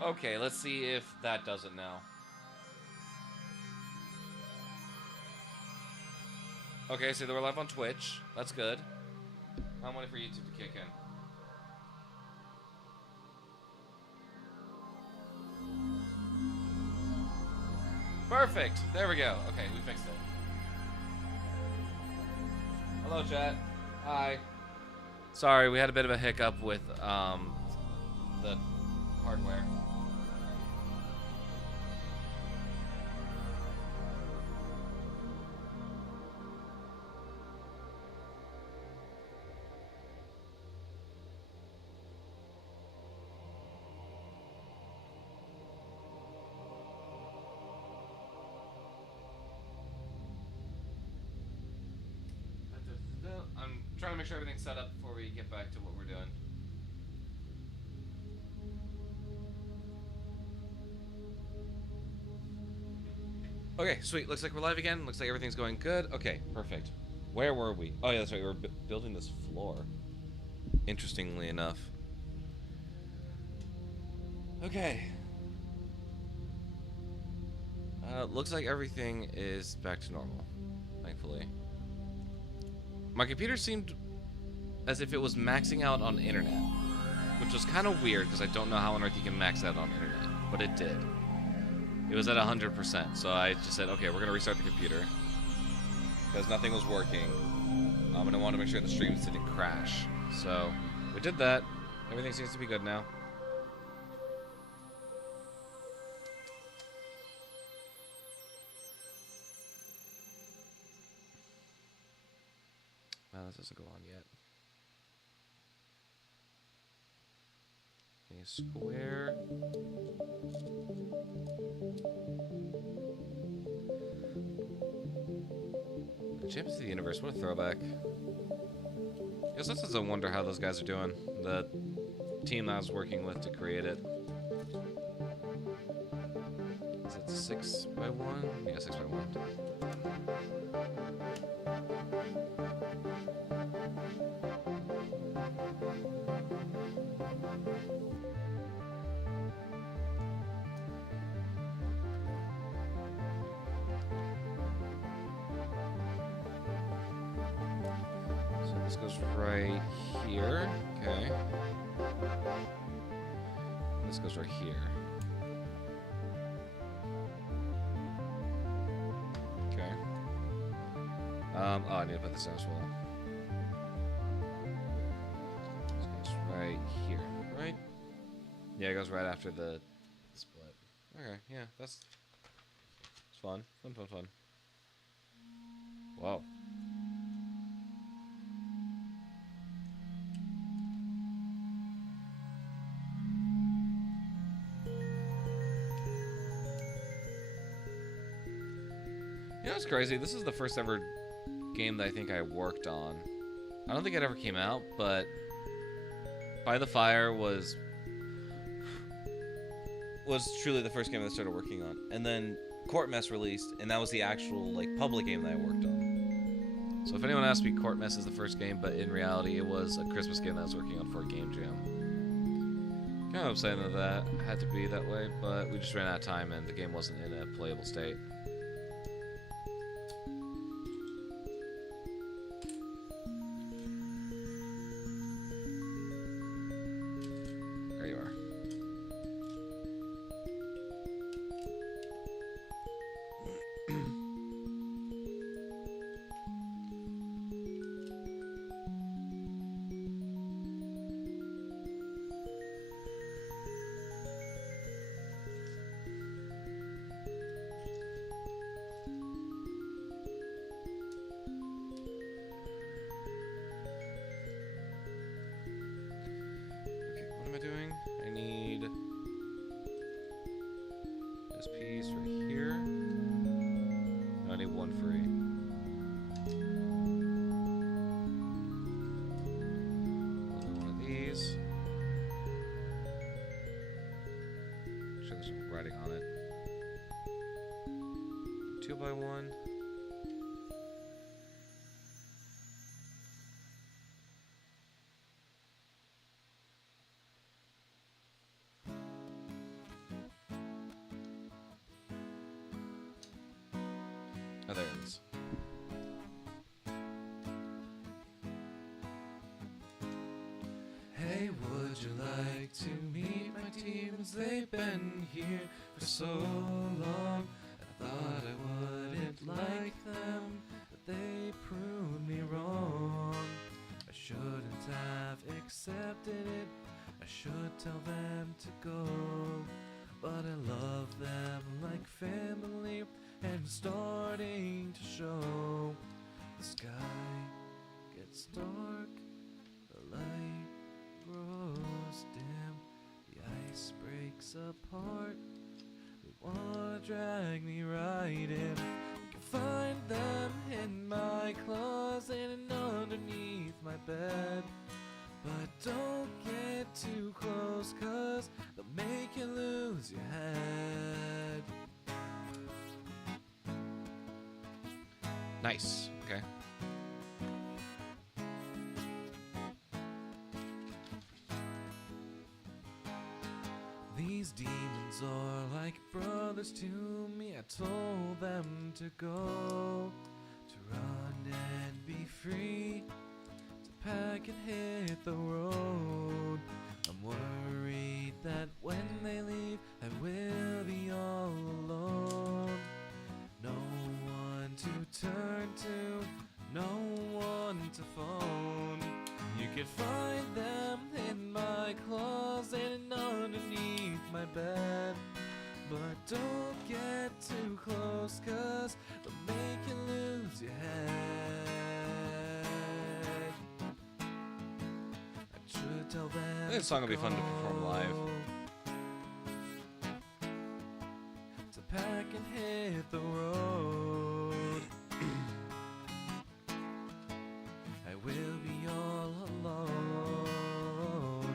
Okay, let's see if that does it now. Okay, so we're live on Twitch. That's good. I'm waiting for YouTube to kick in. Perfect. There we go. Okay, we fixed it. Hello, chat. Hi. Sorry, we had a bit of a hiccup with the hardware. I'm trying to make sure everything's set up before we get back to what we're doing. Okay, sweet. Looks like we're live again. Looks like everything's going good. Okay, perfect. Where were we? Oh, yeah, that's right. We were building this floor. Interestingly enough. Okay. Looks like everything is back to normal, thankfully. My computer seemed as if it was maxing out on internet, which was kind of weird because I don't know how on earth you can max out on internet, but it did. It was at 100%, so I just said, okay, we're going to restart the computer because nothing was working. And I wanted to make sure the streams didn't crash. So we did that. Everything seems to be good now. This doesn't go on yet. A square. The Champions of the Universe, what a throwback. I guess that's just a wonder how those guys are doing. The team I was working with to create it. Is it 6x1? Yeah, 6x1. So this goes right here. Okay. This goes right here. Okay. Oh, I need to put this down as well. This goes right here, right? Yeah, it goes right after the split. Okay, yeah, it's fun. Fun. Wow. You know what's crazy? This is the first ever game that I think I worked on. I don't think it ever came out, but By the Fire was truly the first game that I started working on. And then Court Mess released, and that was the actual like public game that I worked on. So if anyone asks me, Court Mess is the first game, but in reality it was a Christmas game that I was working on for a game jam. Kind of upset that that had to be that way, but we just ran out of time and the game wasn't in a playable state. Doing? I need this piece right here. No, I need one free. Another one of these. I'm sure there's some writing on it. 2x1. Hey, would you like to meet my demons? They've been here for so long. I thought I wouldn't like them, but they proved me wrong. I shouldn't have accepted it. I should tell them to go. But I love them like family, and it's starting to show. The sky gets dark, the light grows dim, the ice breaks apart. They wanna drag me right in. You can find them in my closet and underneath my bed. But don't get too close, 'cause they'll make you lose your head. Nice. Okay. These demons are like brothers to me. I told them to go, to run and be free, to pack and hit the road. I'm worried that when they leave, I will be all alone. No one to turn to, no one to phone. You can find them in my closet and underneath my bed. But don't get too close, 'cause they'll make you lose your head. I should tell them. I think this song will be fun to perform live. To pack and hit the road. I will be all alone.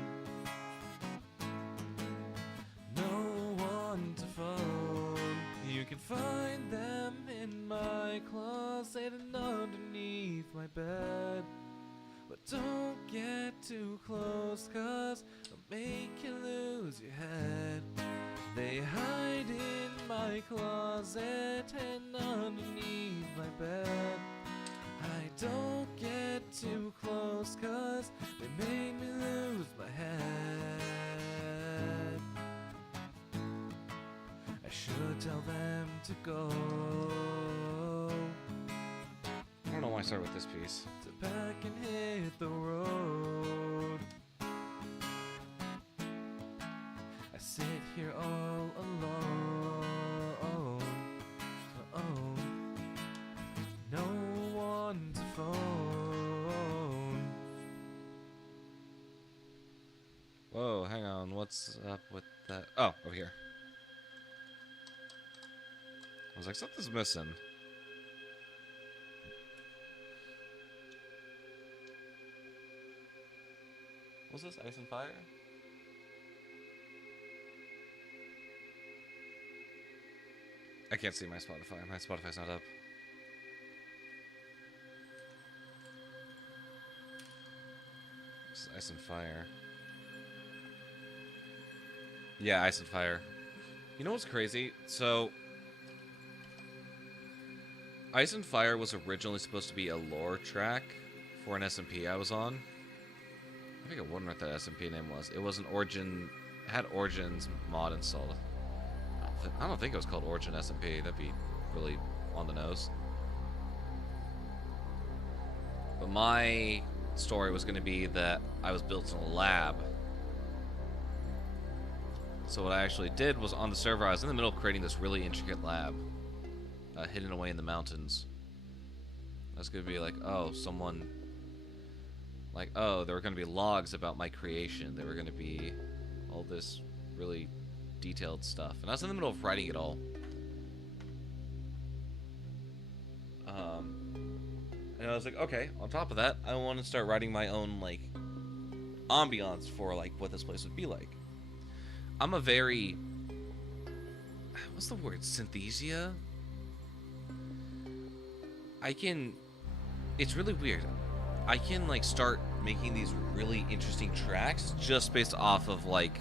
No one to phone. You can find them in my closet and underneath my bed. But don't get too close, 'cause they'll make you lose your head. They hide in my closet and underneath my bed. I don't get too close, 'cause they made me lose my head. I should tell them to go. I don't know why I started with this piece. To back and hit the road. I sit here all alone. No one to phone. Whoa, hang on. What's up with that? Oh, over here. I was like, something's missing. What's this? Ice and Fire? I can't see my Spotify. My Spotify's not up. This is Ice and Fire. Yeah, Ice and Fire. You know what's crazy? So, Ice and Fire was originally supposed to be a lore track for an SMP I was on. I think I wonder what that SMP name was. It was an Origin... It had Origin's mod installed. I don't think it was called Origin SMP. That'd be really on the nose. But my story was going to be that I was built in a lab. So what I actually did was, on the server, I was in the middle of creating this really intricate lab. Hidden away in the mountains. I was going to be like, oh, someone... Like, oh, there were going to be logs about my creation. There were going to be all this really detailed stuff. And I was in the middle of writing it all. And I was like, okay, on top of that, I want to start writing my own, like, ambiance for, like, what this place would be like. I'm a very... What's the word? Synthesia? I can... It's really weird. I can, like, start making these really interesting tracks just based off of, like,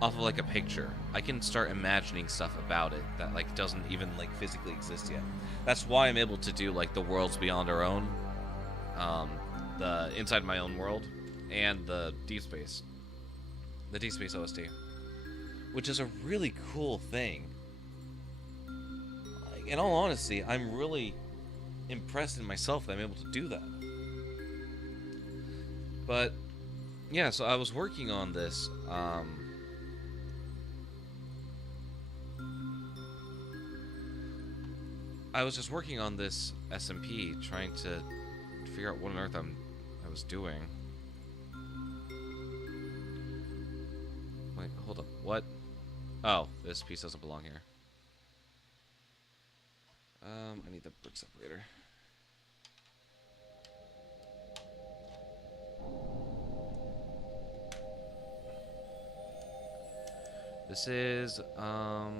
a picture. I can start imagining stuff about it that, like, doesn't even, like, physically exist yet. That's why I'm able to do, like, the worlds beyond our own, the inside my own world, and the Deep Space OST, which is a really cool thing. Like, in all honesty, I'm really impressed in myself that I'm able to do that. But yeah, so I was working on this. I was just working on this SMP, trying to figure out what on earth I was doing. Wait, hold up. What? Oh, this piece doesn't belong here. I need the brick separator. This is, I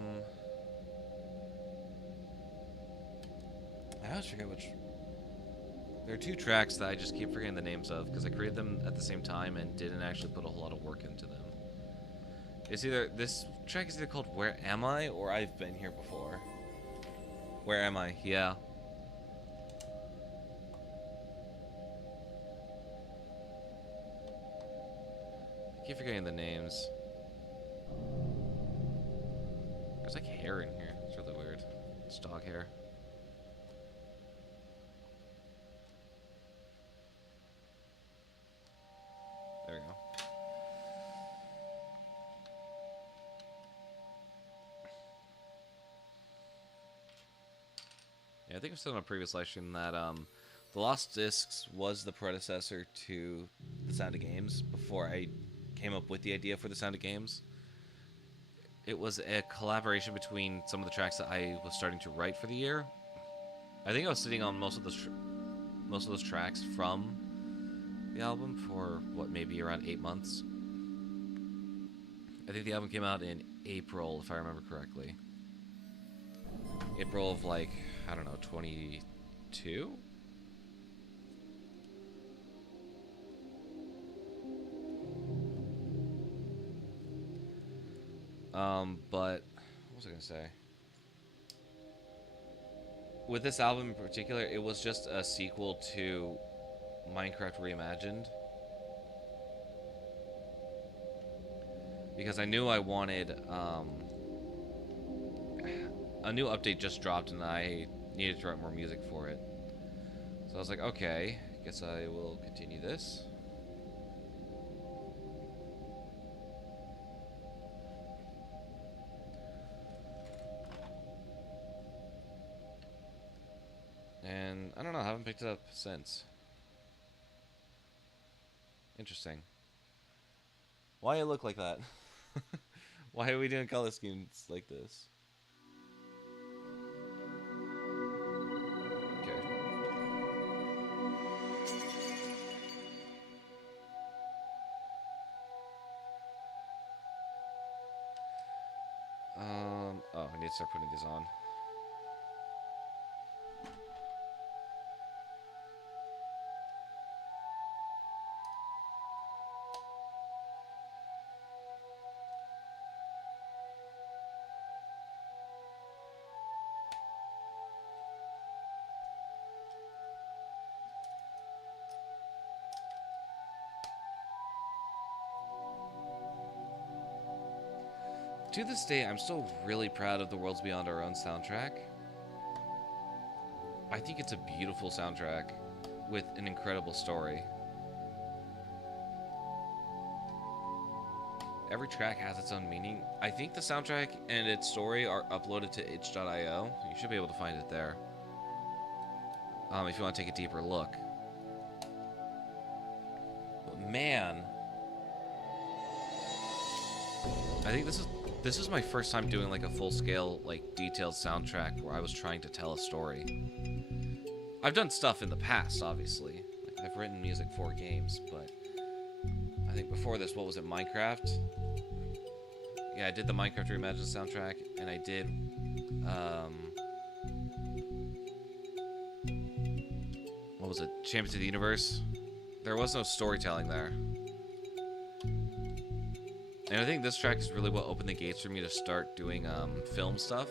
always forget which. There are two tracks that I just keep forgetting the names of because I created them at the same time and didn't actually put a whole lot of work into them. It's either, this track is either called Where Am I or I've Been Here Before. Where Am I? Yeah. I keep forgetting the names. There's like hair in here. It's really weird. It's dog hair. There we go. Yeah, I think I've said on a previous live stream that The Lost Discs was the predecessor to The Sound of Games before I came up with the idea for The Sound of Games. It was a collaboration between some of the tracks that I was starting to write for the year. I think I was sitting on most of those tracks from the album for what, maybe around 8 months. I think the album came out in April, if I remember correctly. April of, like, I don't know, 22? But what was I gonna say? With this album in particular, it was just a sequel to Minecraft Reimagined. Because I knew I wanted, a new update just dropped and I needed to write more music for it. So I was like, okay, guess I will continue this. And I don't know, I haven't picked it up since. Interesting. Why it look like that? Why are we doing color schemes like this? Okay. Oh, I need to start putting these on. To this day, I'm still really proud of the Worlds Beyond Our Own soundtrack. I think it's a beautiful soundtrack with an incredible story. Every track has its own meaning. I think the soundtrack and its story are uploaded to itch.io. You should be able to find it there. If you want to take a deeper look. But man, I think this is my first time doing like a full-scale, like, detailed soundtrack where I was trying to tell a story. I've done stuff in the past, obviously. Like, I've written music for games, but I think before this, what was it, Minecraft? Yeah, I did the Minecraft Reimagined soundtrack, and I did, what was it, Champions of the Universe? There was no storytelling there. And I think this track is really what opened the gates for me to start doing film stuff.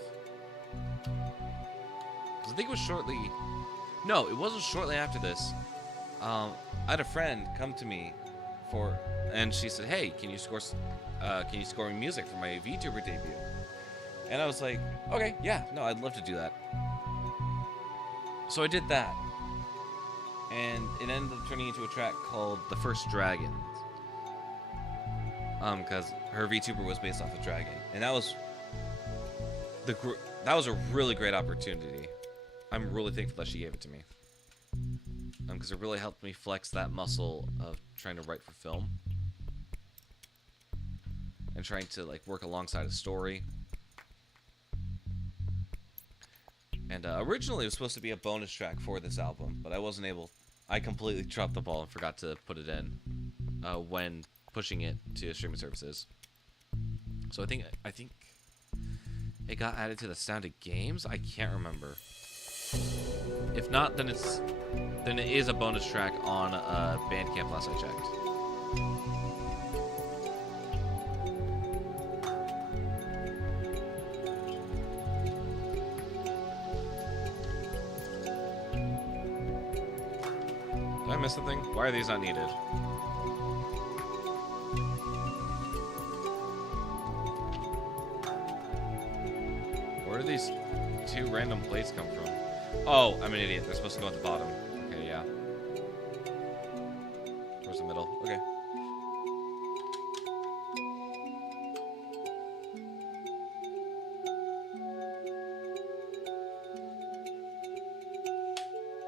Because I think it was shortly... No, it wasn't shortly after this. I had a friend come to me for, and she said, "Hey, can you score music for my VTuber debut?" And I was like, "Okay, yeah, no, I'd love to do that." So I did that, and it ended up turning into a track called "The First Dragon," because her VTuber was based off a dragon, and that was a really great opportunity. I'm really thankful that she gave it to me, because it really helped me flex that muscle of trying to write for film and trying to like work alongside a story. And originally it was supposed to be a bonus track for this album, but I wasn't able. I completely dropped the ball and forgot to put it in when pushing it to streaming services. So I think it got added to the Sound of Games. I can't remember. If not, then it is a bonus track on Bandcamp. Last I checked. Did I miss something? Why are these not needed? Where do these two random plates come from? Oh, I'm an idiot. They're supposed to go at the bottom. Okay, yeah. Where's the middle? Okay.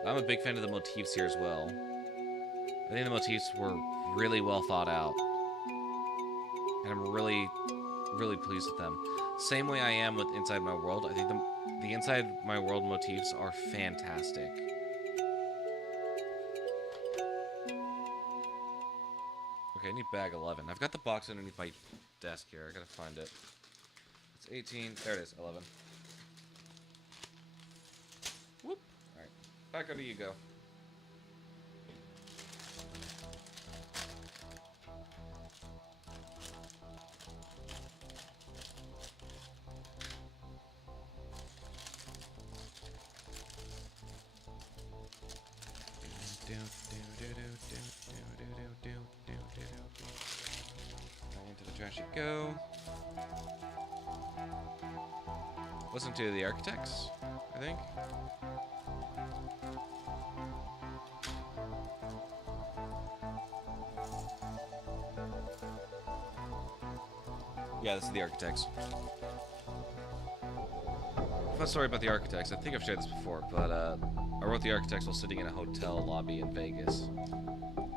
I'm a big fan of the motifs here as well. I think the motifs were really well thought out. And I'm really, really pleased with them. Same way I am with Inside My World. I think the Inside My World motifs are fantastic. Okay, I need bag 11. I've got the box underneath my desk here. I gotta find it. It's 18. There it is, 11. Whoop. Alright. Back over you go. Into the trash you go. Listen to the Architects, I think. Yeah, this is the Architects. Fun story about the Architects. I think I've shared this before, but I wrote the Architects while sitting in a hotel lobby in Vegas.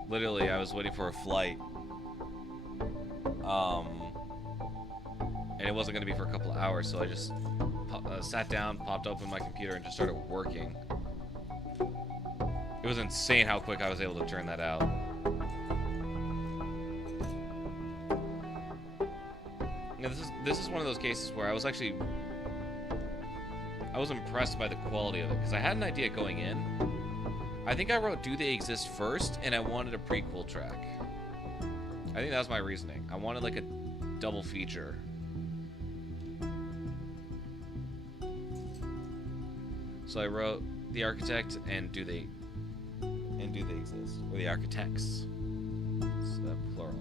Literally, I was waiting for a flight. And it wasn't going to be for a couple of hours, so I just sat down, popped open my computer, and just started working. It was insane how quick I was able to turn that out. Yeah, this is one of those cases where I was impressed by the quality of it, because I had an idea going in. I think I wrote Do They Exist first, and I wanted a prequel track. I think that was my reasoning. I wanted like a double feature. So I wrote The Architect and Do They Exist? Or The Architects. It's plural.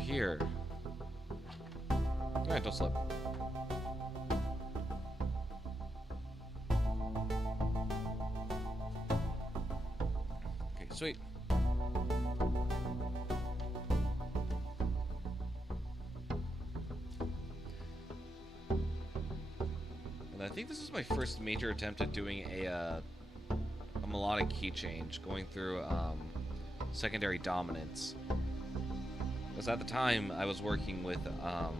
Here. Alright, don't slip. Okay, sweet. And I think this is my first major attempt at doing a melodic key change, going through secondary dominance. Because at the time, I was working with, I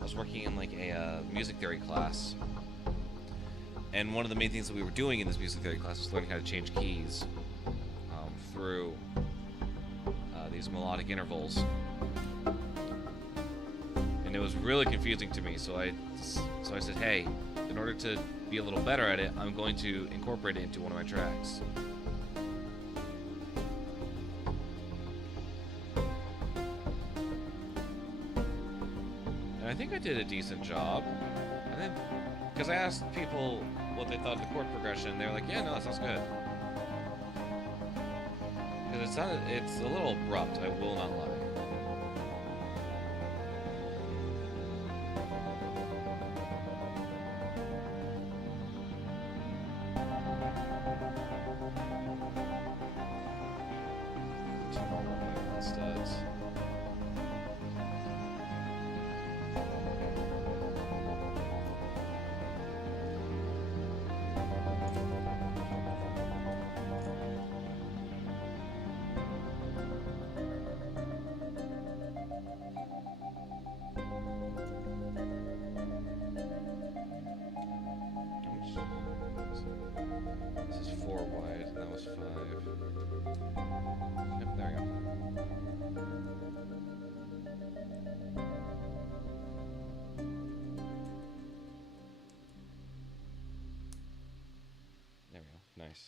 was working in like a music theory class. And one of the main things that we were doing in this music theory class was learning how to change keys through these melodic intervals. And it was really confusing to me, so I said, hey, in order to be a little better at it, I'm going to incorporate it into one of my tracks. And I think I did a decent job. And then, because I asked people what they thought of the chord progression, they were like, yeah, no, that sounds good. Because it's a little abrupt, I will not lie. This is 4 wide, and that was 5. Yep, there we go. There we go. Nice.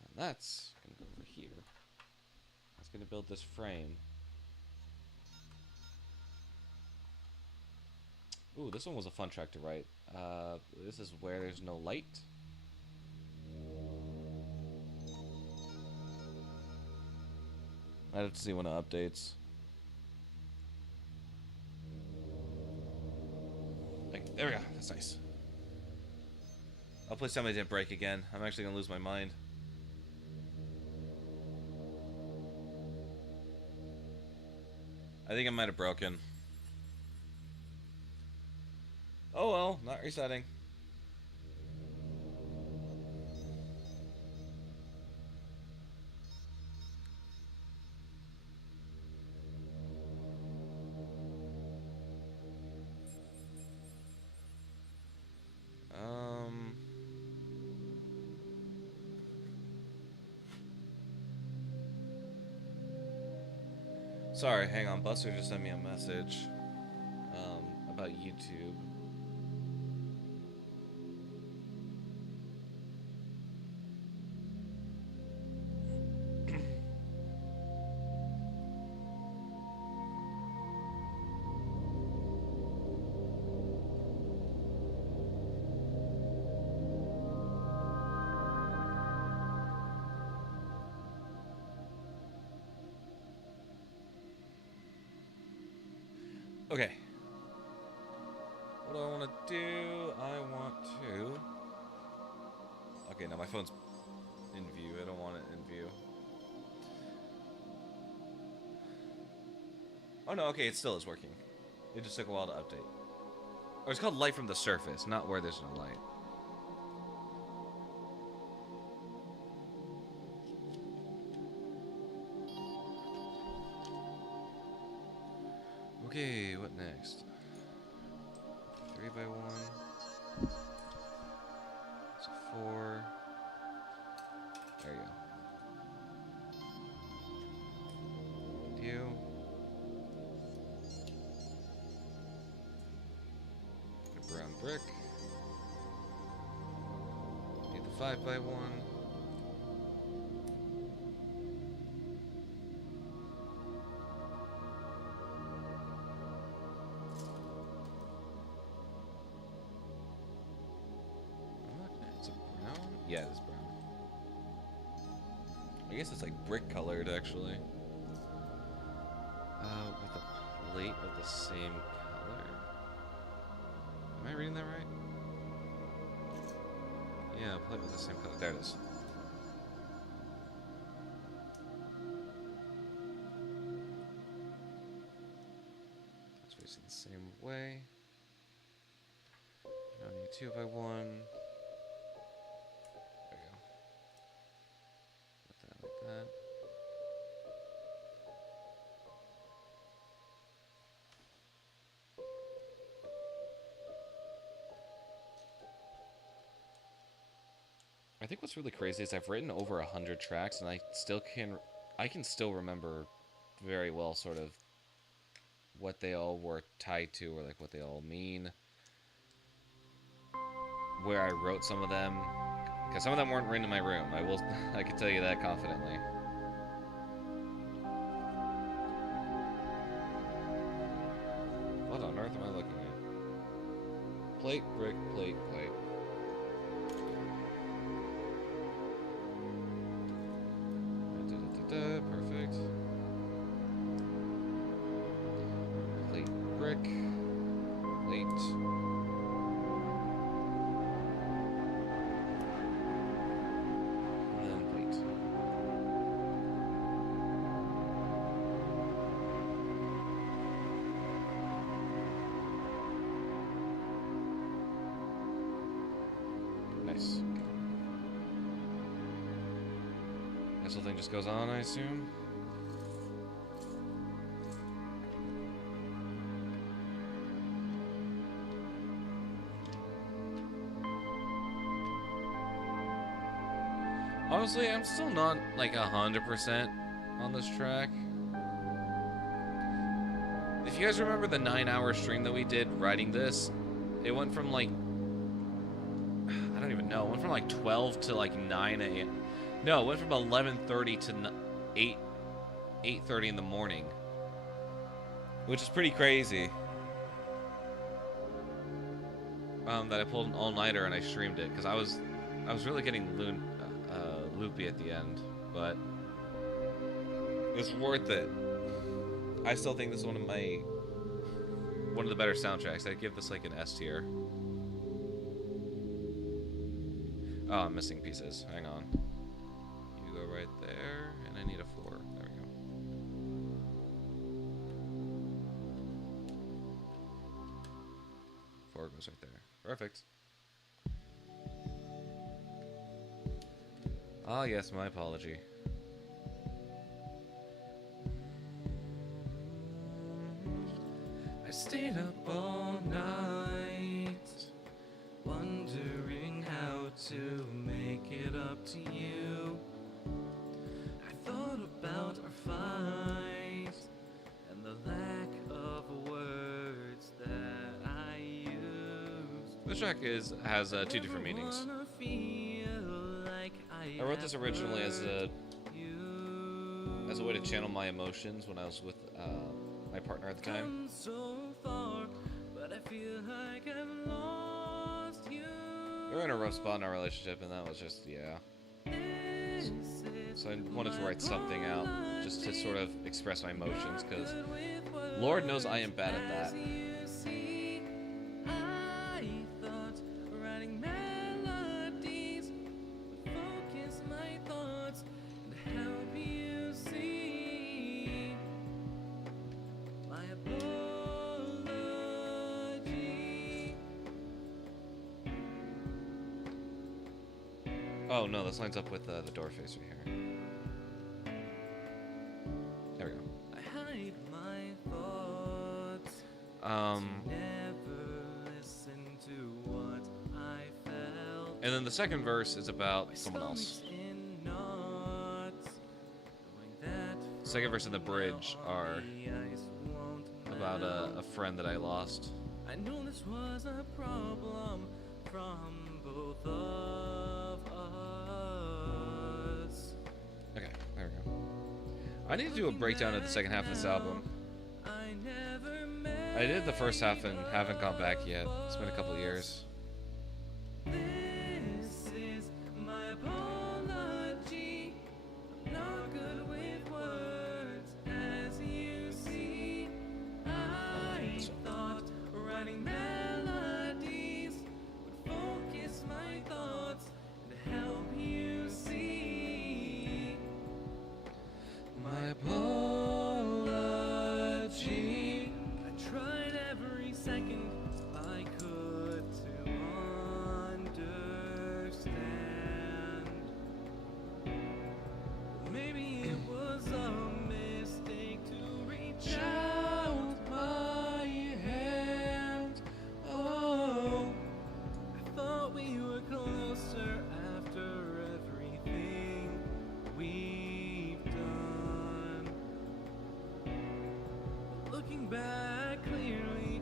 And that's gonna go over here. That's gonna build this frame. Ooh, this one was a fun track to write. This is Where There's No Light. I'd have to see when it updates. Like, there we go. That's nice. I'll play Somebody Didn't Break again. I'm actually gonna lose my mind. I think I might have broken. Oh well, not resetting. Sorry, hang on. Buster just sent me a message about YouTube. Okay. What do I want to do? I want to... Okay, now my phone's in view. I don't want it in view. Oh no, okay, it still is working. It just took a while to update. Or it's called Light from the Surface, not Where There's No Light. Okay, what next? 3x1. It's 4. There you go. You. A brown brick. Need the 5x1. Yeah, it is brown. I guess it's like brick colored, actually. With a plate of the same color. Am I reading that right? Yeah, a plate with the same color. There it is. It's facing the same way. Now I need 2x1. That. I think what's really crazy is I've written over 100 tracks, and I can still remember very well sort of what they all were tied to, or like what they all mean, where I wrote some of them, because some of them weren't written in my room. I can tell you that confidently. What on earth am I looking at? Plate, brick, plate, plate. Perfect. Plate, brick, plate. And then plate. Nice. This whole thing just goes on, I assume. Honestly, I'm still not like 100% on this track. If you guys remember the 9-hour stream that we did writing this, it went from like, I don't even know, it went from like 12 to like 9 a.m. No, it went from 11:30 to 8:30 in the morning, which is pretty crazy. That I pulled an all-nighter and I streamed it because I was really getting loopy at the end, but it's worth it. I still think this is one of the better soundtracks. I'd give this like an S tier. Oh, I'm missing pieces. Hang on. You go right there, and I need a 4. There we go. Four goes right there. Perfect. Ah, yes, my apology. I stayed up all night, wondering how to make it up to you. I thought about our fight and the lack of words that I used. This track has 2 different meanings. I wrote this originally as a way to channel my emotions when I was with my partner at the time. We were in a rough spot in our relationship, and that was just, yeah. So I wanted to write something out just to sort of express my emotions, because Lord knows I am bad at that. Oh no, this lines up with the door face right here. There we go. I hide my thoughts. And then the second verse is about someone else. The second verse and the bridge are about a friend that I lost. I know this was a problem from both of us. Okay, there we go. I need to do a breakdown of the second half of this album. I did the first half and haven't gone back yet. It's been a couple years. This is my apology. I'm not good with words, as you see. I thought writing melodies would focus my thoughts and help you see. My apology. I tried every second I could to Looking back clearly,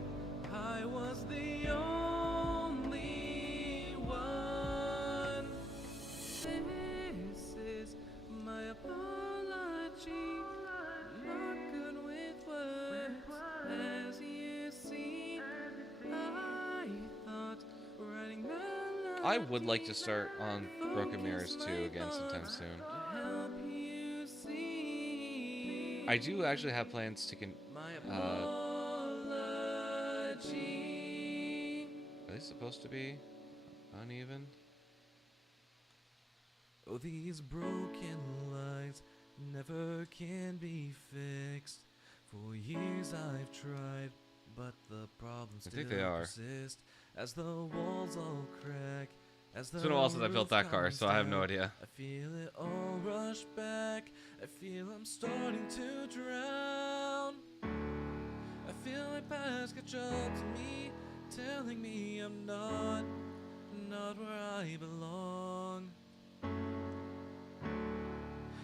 I was the only one. This is my apology. Not good with words, as you see. I thought writing melody I would like to start on Broken Mirrors 2 again sometime soon. to help you see. I do actually have plans to My are apology. they supposed to be uneven? Oh, these broken lights never can be fixed. For years I've tried, but the problems I still think they are. persist. As the walls all crack, as the It's been a while since I built roof that car, comes so I have no down, idea. I feel it all rush back. I feel I'm starting to drown. I feel my past catch up to me, telling me I'm not where I belong.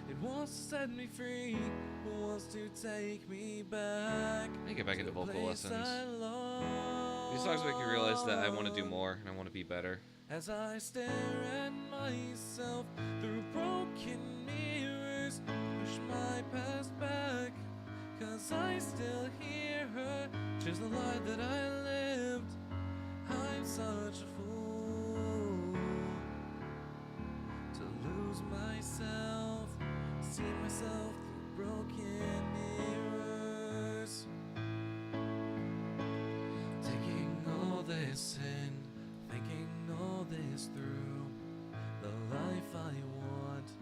It wants to set me free, it wants to take me back. I need to get back to into the vocal place lessons. I These songs make me realize that I want to do more and I want to be better. as I stare at myself through broken mirrors, push my past back, 'cause I still hear her, she's the lie that I lived. I'm such a fool to lose myself, see myself through broken mirrors. Taking all this in, thinking all this through. The life I want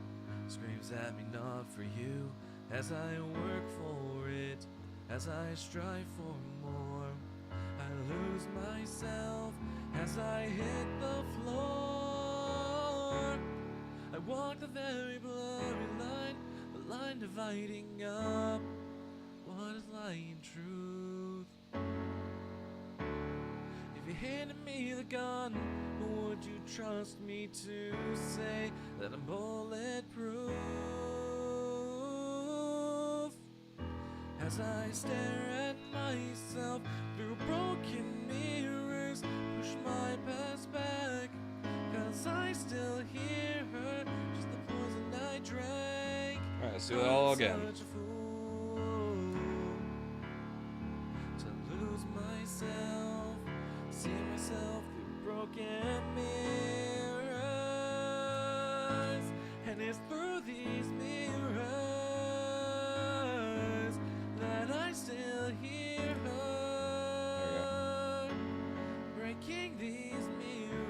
screams at me, not for you. As I work for it, as I strive for more, I lose myself as I hit the floor. I walk the very blurry line, the line dividing up what is lie and truth. If you handed me the gun, would you trust me to say that I'm bulletproof? As I stare at myself through broken mirrors, push my past back, 'cause I still hear her, just the poison I drank. Alright, let's do it all again. Such a fool to lose myself, see myself through broken mirrors, and it's through these mirrors that I still hear her breaking these mirrors.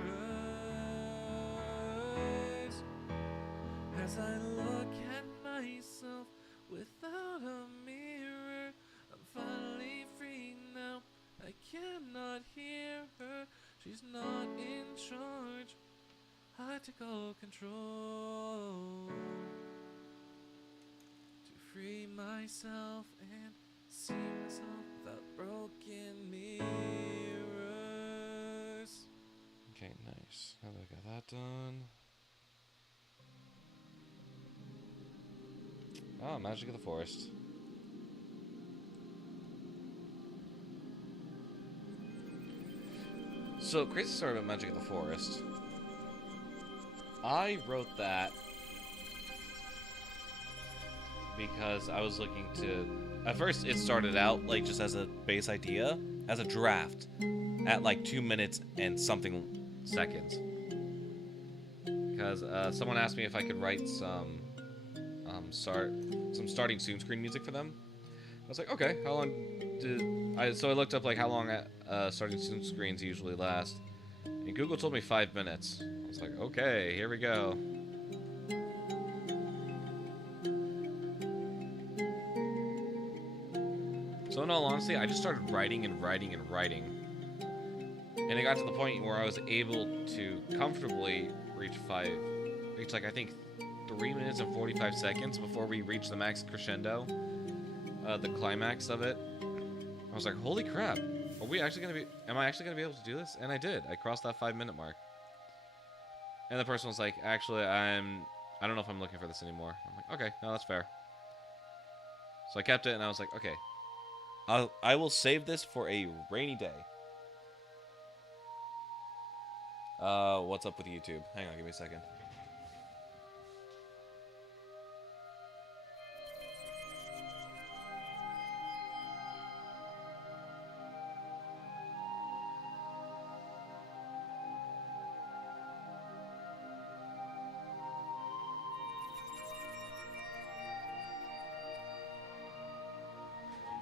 As I look at myself without a mirror, I'm finally free now. I cannot hear her, she's not in charge. I take all control to free myself and see myself without broken mirrors. Okay, nice. Now that I got that done. Oh, Magic of the Forest. So, crazy story about Magic of the Forest. I wrote that because I was looking to... At first, it started out, like, just as a base idea, as a draft, at, like, 2 minutes and something seconds. Because someone asked me if I could write some starting soon screen music for them. I was like, okay, how long so I looked up like how long starting soon screens usually last, and Google told me 5 minutes. I was like, okay, here we go. So in all honesty, I just started writing and writing and writing, and it got to the point where I was able to comfortably reach like I think 3 minutes and 45 seconds before we reached the max crescendo, the climax of it. I was like, holy crap, am I actually gonna be able to do this? And I did. I crossed that 5 minute mark. And the person was like, actually, I don't know if I'm looking for this anymore. I'm like, okay, no, that's fair. So I kept it, and I was like, okay, I will save this for a rainy day. What's up with YouTube? Hang on, give me a second.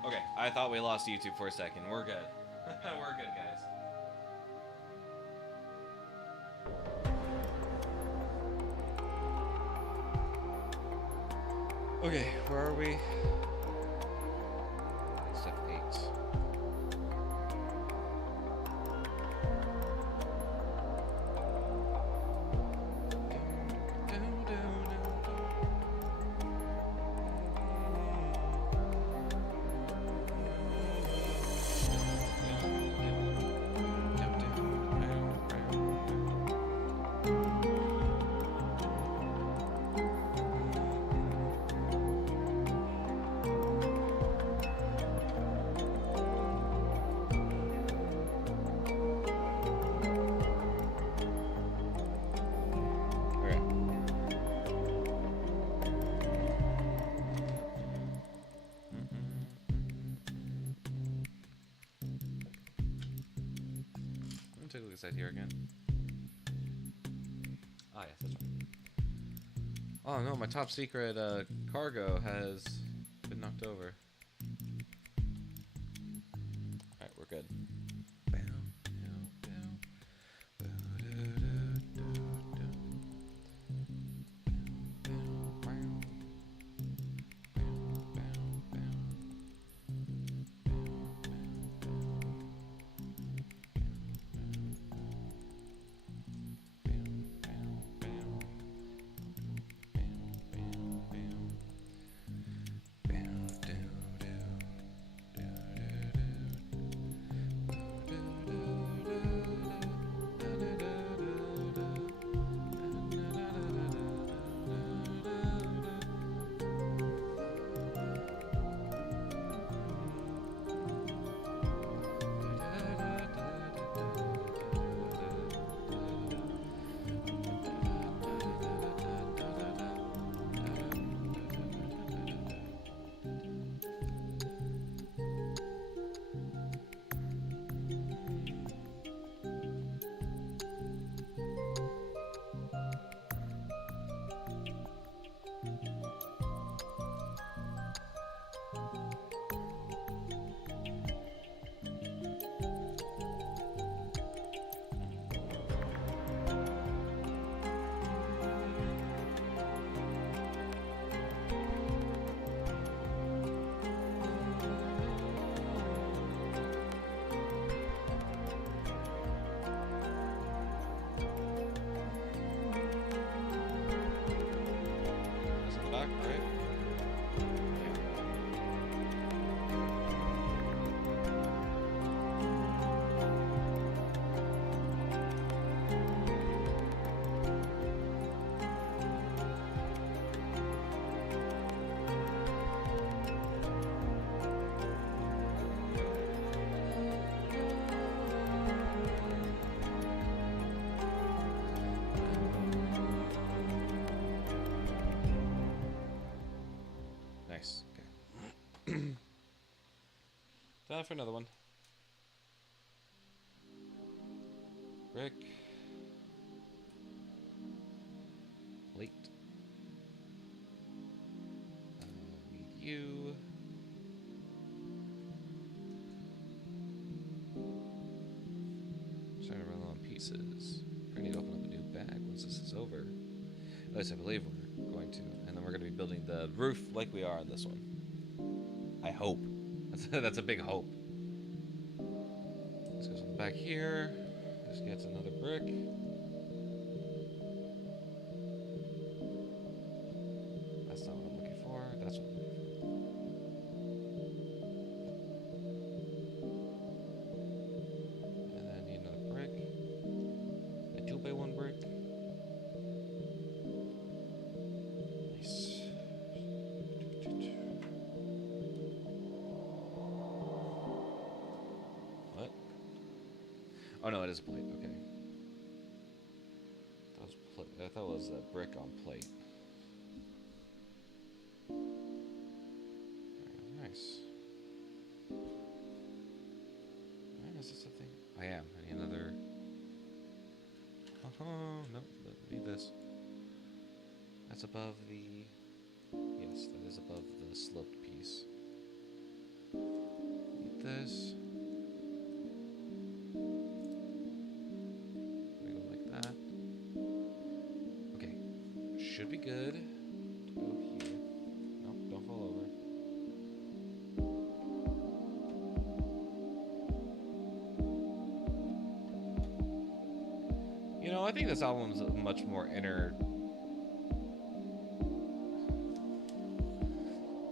Okay, I thought we lost YouTube for a second. We're good. We're good, guys. Okay, where are we? Step 8. Take a look inside here again. Ah, yes, that's right. Oh no, my top secret cargo has been knocked over. Alright, we're good. Time for another one. Brick. Plate. Need you. Starting to run low on pieces. I need to open up a new bag once this is over. At least I believe we're going to. And then we're going to be building the roof like we are on this one. I hope. That's a big hope. This goes on the back here. This gets another brick. That's not what I'm looking for. That's what I'm looking for. And then I need another brick. A 2x1 brick. Nice. Oh no, it is a plate. Okay. I thought it was a brick on plate. Nice. Alright, is this a thing? I am. I need another. Oh, no, need this. That's above the. Yes, that is above the sloped piece. Need this. We go like that. Okay. Should be good. To go here. Nope, don't fall over. You know, I think this album's much more inner.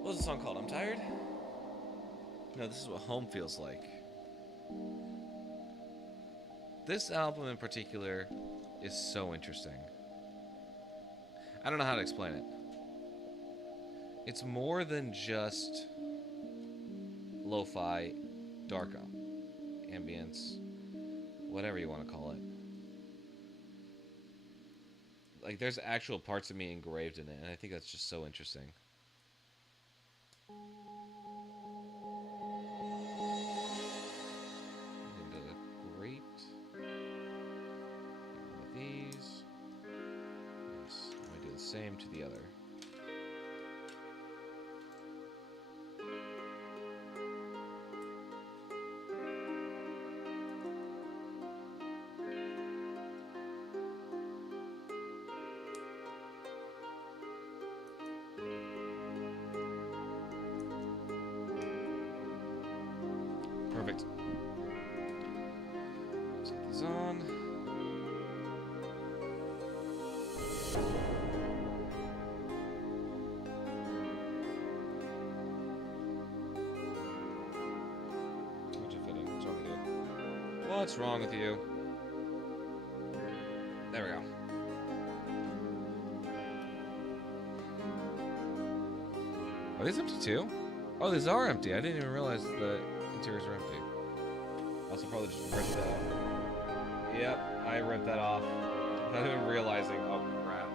What's the song called? I'm Tired? No, this is what home feels like. This album in particular is so interesting. I don't know how to explain it. It's more than just lo-fi, dark ambience, whatever you want to call it. Like, there's actual parts of me engraved in it, and I think that's just so interesting. Into the grate. One of these. Yes, I'm gonna do the same to the other. Perfect. Let's get these on. What's it fitting? What's wrong with you? What's wrong with you? There we go. Are these empty too? Oh, these are empty. I didn't even realize the interiors are empty. Also, probably just ripped that off. Yep, I ripped that off. Not even realizing. Oh, crap.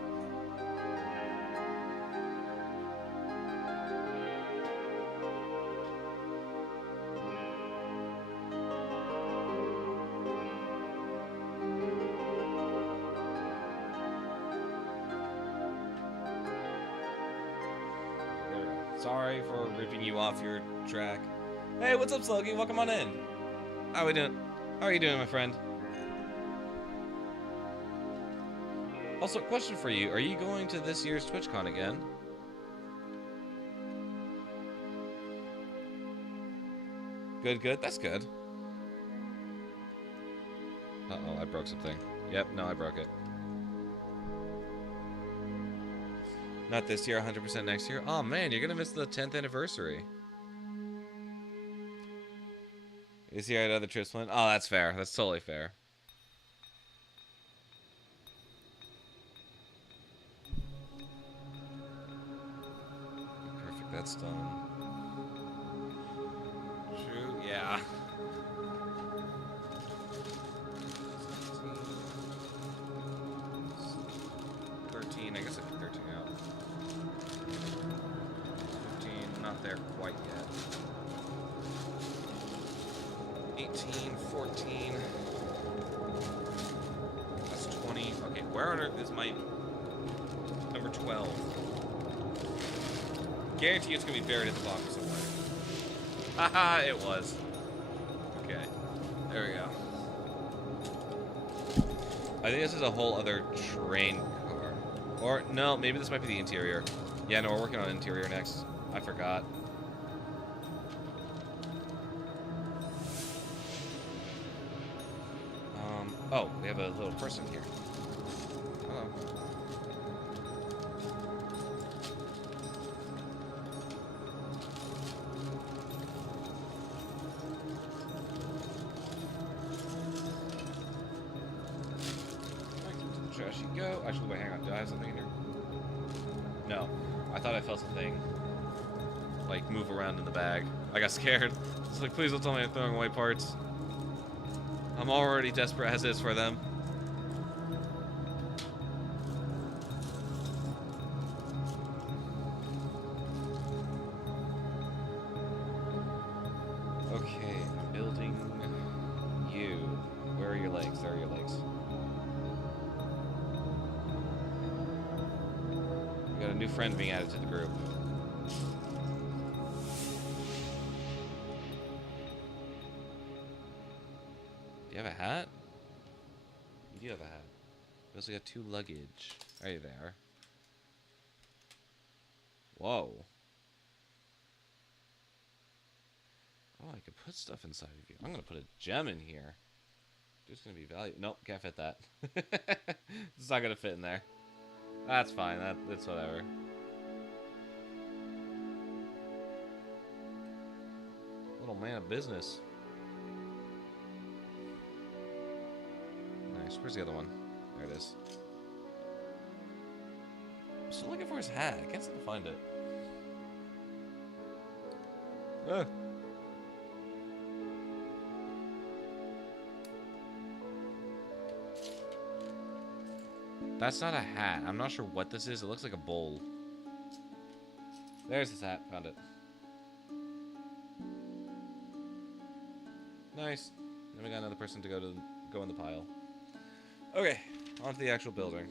There we go. Sorry for ripping you off your track. Hey, what's up, Sluggy? Welcome on in. How we doing? How are you doing, my friend? Also, question for you. Are you going to this year's TwitchCon again? Good, good. That's good. Uh-oh, I broke something. Yep, no, I broke it. Not this year, 100% next year? Oh, man, you're going to miss the 10th anniversary. Is he at other trips planned? Oh, that's fair. That's totally fair. Perfect. That's done. True. Yeah. 13. I guess I put 13 out. 15. Not there quite yet. 18, 14. That's 20. Okay, where on earth is my number 12? Guarantee it's gonna be buried at the bottom somewhere. Haha, it was. Okay, there we go. I think this is a whole other train car. Or, no, maybe this might be the interior. Yeah, no, we're working on interior next. I forgot. Oh, we have a little person here. Hello. To the trash you go. Actually, wait, hang on. Do I have something in here? No. I thought I felt something, like, move around in the bag. I got scared. It's like, please don't tell me I'm throwing away parts. I'm already desperate as is for them. Okay, I'm building you. Where are your legs? There are your legs. We got a new friend being added to the group. Do you have a hat? You do have a hat. We also got 2 luggage. Right there. Whoa. Oh, I could put stuff inside of you. I'm gonna put a gem in here. There's gonna be value. Nope, can't fit that. It's not gonna fit in there. That's fine. That's whatever. Little man of business. Nice. Where's the other one? There it is. I'm still looking for his hat. I can't seem to find it. Ah. That's not a hat. I'm not sure what this is. It looks like a bowl. There's his hat. Found it. Nice. Then we got another person to go in the pile. Okay, on to the actual building.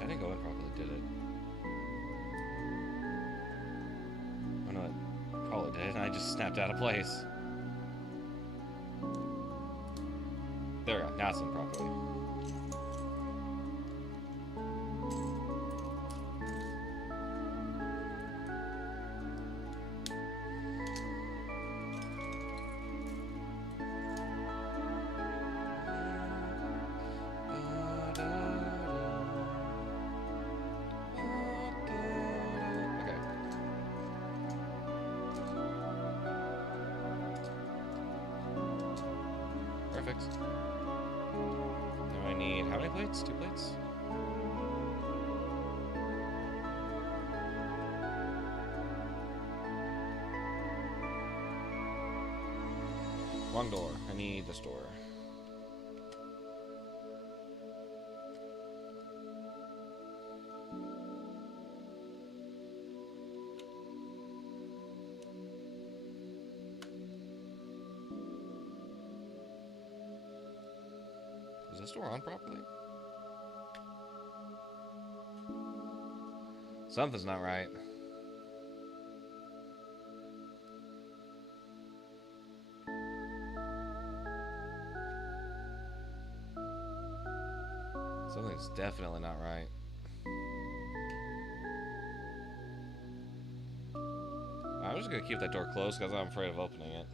I didn't go in properly, did it? Oh no, it probably did, and I just snapped out of place. There we go, now it's in properly. Perfect. Now I need how many plates? 2 plates? Wrong door. I need this door. Is this door on properly? Something's not right. Something's definitely not right. I'm just gonna keep that door closed because I'm afraid of opening it.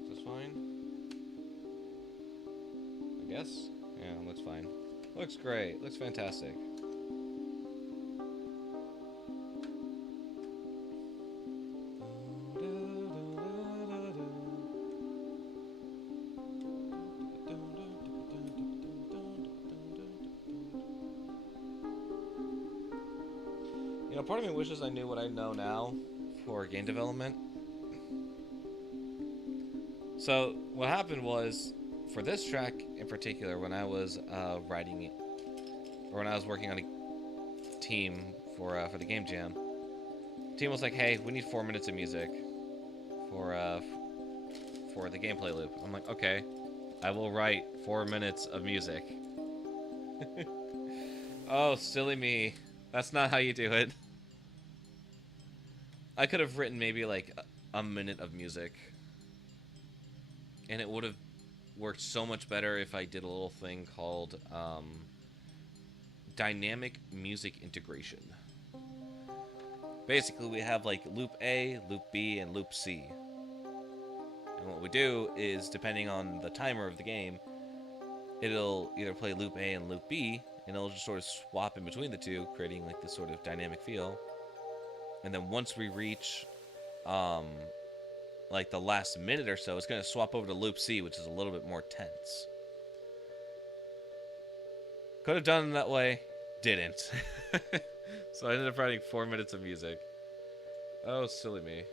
Is this fine? I guess? Yeah, it looks fine. Looks great. Looks fantastic. You know, part of me wishes I knew what I know now for game development. So what happened was, for this track in particular, when I was writing it, or when I was working on a team for the game jam, the team was like, "Hey, we need 4 minutes of music for the gameplay loop." I'm like, "Okay, I will write 4 minutes of music." Oh, silly me. That's not how you do it. I could have written maybe like a minute of music, and it would have work so much better if I did a little thing called dynamic music integration. Basically, we have like loop A, loop B, and loop C. And what we do is, depending on the timer of the game, it'll either play loop A and loop B, and it'll just sort of swap in between the two, creating like this sort of dynamic feel. And then once we reach like the last minute or so, it's going to swap over to loop C, which is a little bit more tense. Could have done it that way, didn't. So I ended up writing 4 minutes of music. Oh, silly me.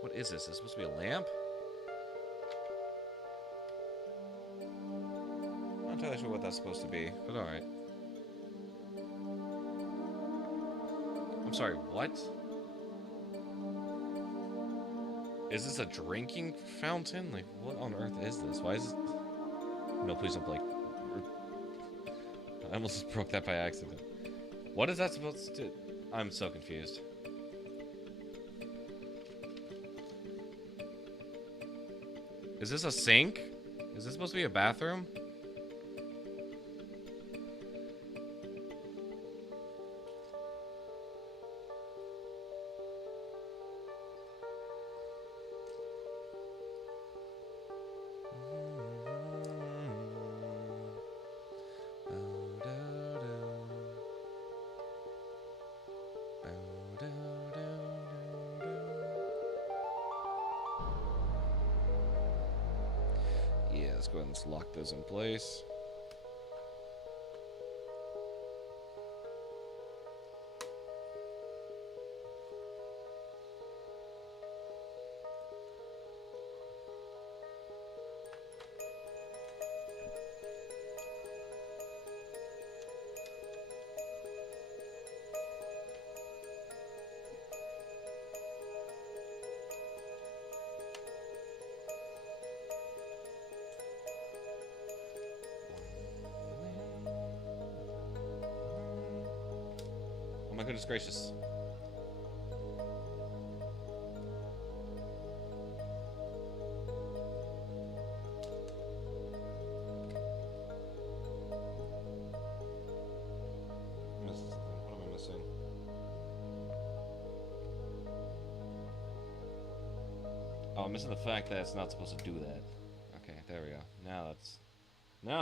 What is this? Is this supposed to be a lamp? I'm not entirely sure what that's supposed to be, but alright. I'm sorry, what? Is this a drinking fountain? Like, what on earth is this? Why is it... No, please don't, like... I almost just broke that by accident. What is that supposed to... I'm so confused. Is this a sink? Is this supposed to be a bathroom? Yeah, let's go ahead and lock those in place. Oh my goodness gracious. Missing something. What am I missing? Oh, I'm missing the fact that it's not supposed to do that. Okay, there we go. Now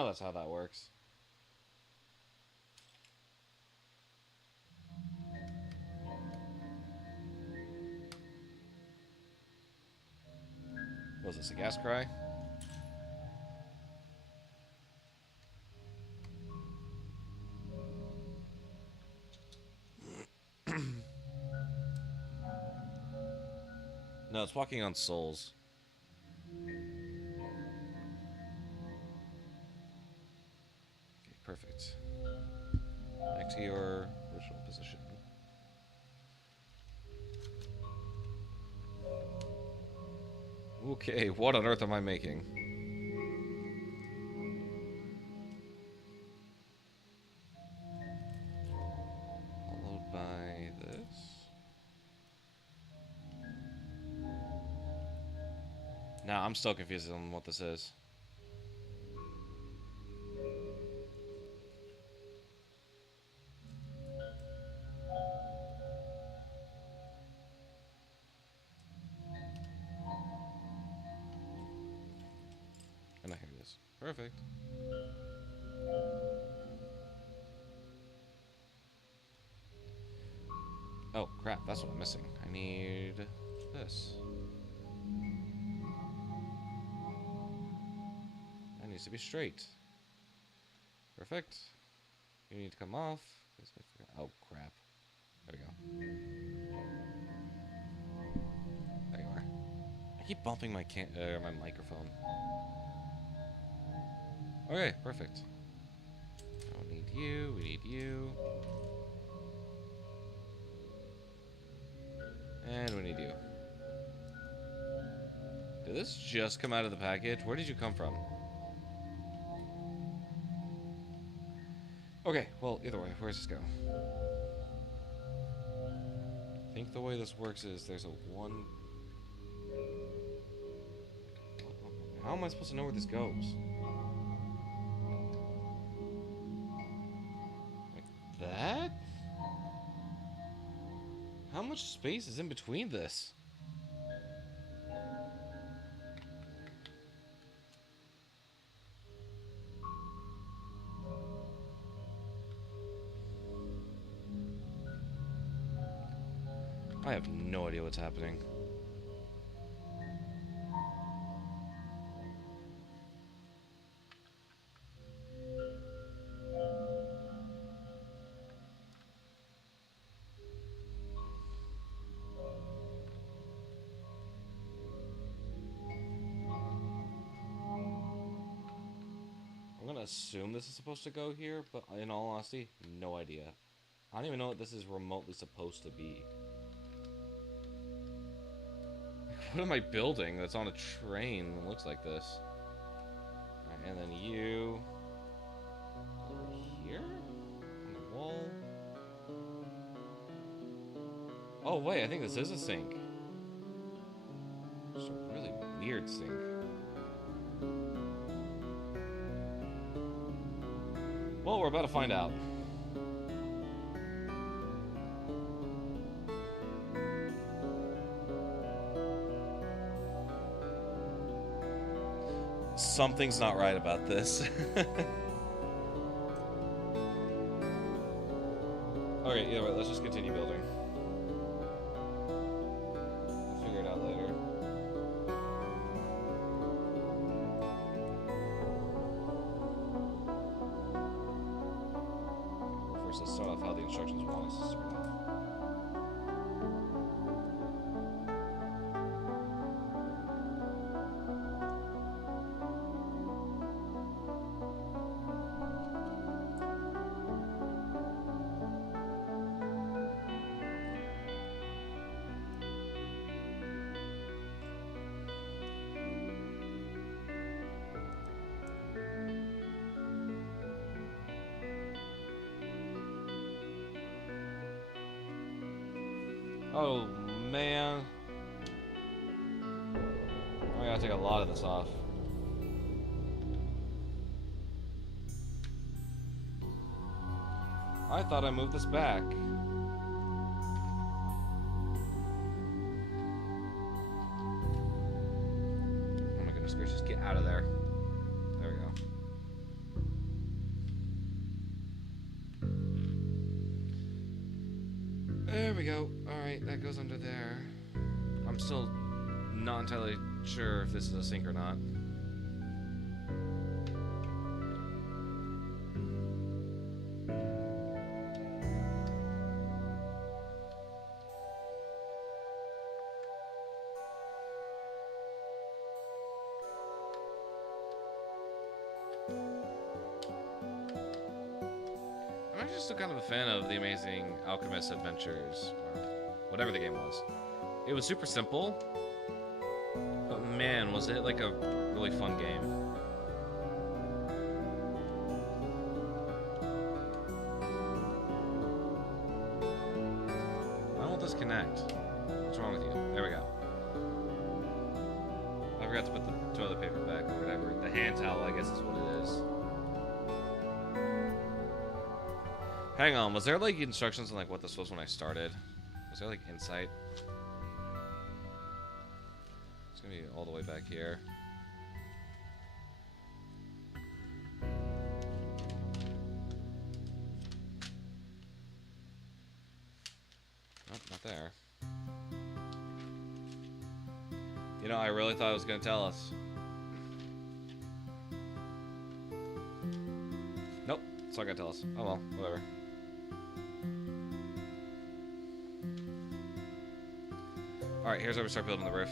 that's how that works. Was this a gas cry? No, it's walking on souls. Okay, perfect. Back to your original position. Okay, what on earth am I making? Followed by this. Now I'm still confused on what this is. And here it is. Perfect. Oh, crap. That's what I'm missing. I need this. That needs to be straight. Perfect. You need to come off. Oh, crap. There we go. There you are. I keep bumping my my microphone. Okay, perfect. Don't need you. We need you. And we need you. Did this just come out of the package? Where did you come from? Okay, well, either way, where does this go? I think the way this works is there's a one... How am I supposed to know where this goes? Like that? How much space is in between this? I have no idea what's happening. I'm gonna assume this is supposed to go here, but in all honesty, no idea. I don't even know what this is remotely supposed to be. What am I building that's on a train that looks like this? Alright, and then you... over here? On the wall? Oh wait, I think this is a sink. Just a really weird sink. Well, we're about to find out. Something's not right about this. Okay, either way, let's just continue building. We'll figure it out later. First, let's start off how the instructions want us to start off. Oh, man. I gotta take a lot of this off. I thought I moved this back. Oh my goodness gracious, get out of there. There we go. There we go. Alright, that goes under there. I'm still not entirely sure if this is a sink or not. I'm actually still kind of a fan of The Amazing Alchemist Adventures, or whatever the game was. It was super simple, but man, was it like a really fun game. Why won't this connect? What's wrong with you? There we go. I forgot to put the toilet paper back or whatever. The hand towel, I guess, is what it is. Hang on, was there like instructions on like what this was when I started? Was there like insight? It's gonna be all the way back here. Nope, not there. You know, I really thought it was gonna tell us. Nope, it's not gonna tell us. Oh well, whatever. Alright, here's where we start building the roof.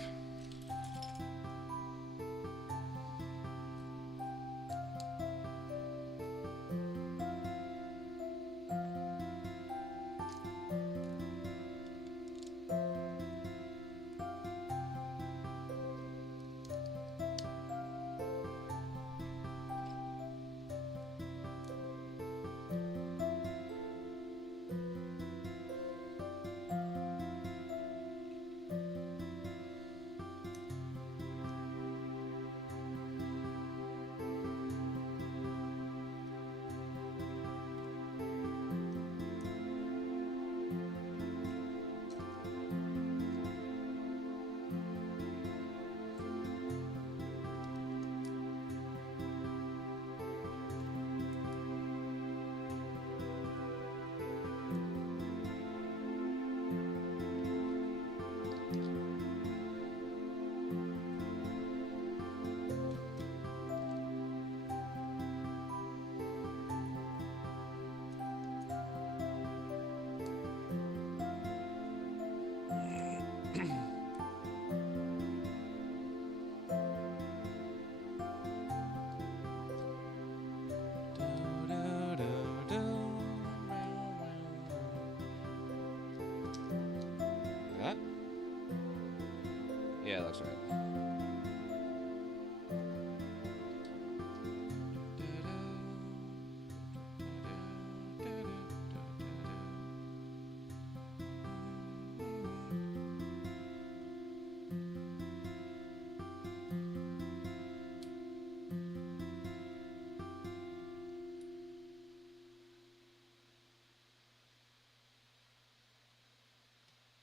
that's right.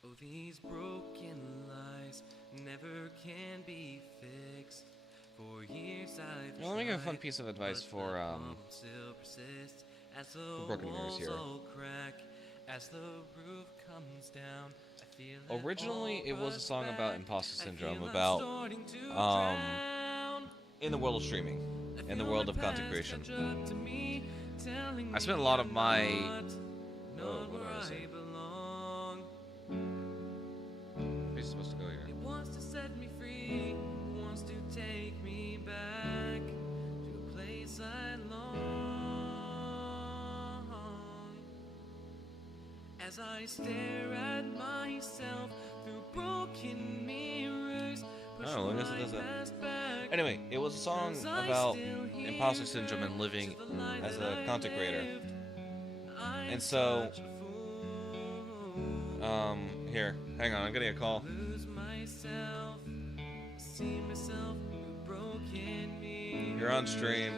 Oh, these broken lies never can be fixed. For years I've Now, let me give a fun tried, piece of advice but for the problem still persists as the Broken Mirrors walls here. all crack, as the roof comes down. I feel it Originally, all it was a rush song about back. imposter I syndrome, feel I'm about starting to um, drown. in the world of streaming, I in the feel world my of content past creation. catch up to me, telling I spent a me lot of I'm my not what where do I I say? belong. Where's he supposed to go here? It wants to set me free, wants to take me back to a place I long. As I stare at myself through broken mirrors, push Oh, I guess it my does that. past back. Anyway, it was a song 'Cause I about still hear imposter syndrome and her, living she's the light as that a I content creator. lived. I'm And so, such a fool. here, hang on, I'm getting a call. Lose myself, see myself through broken mirrors. You're on stream.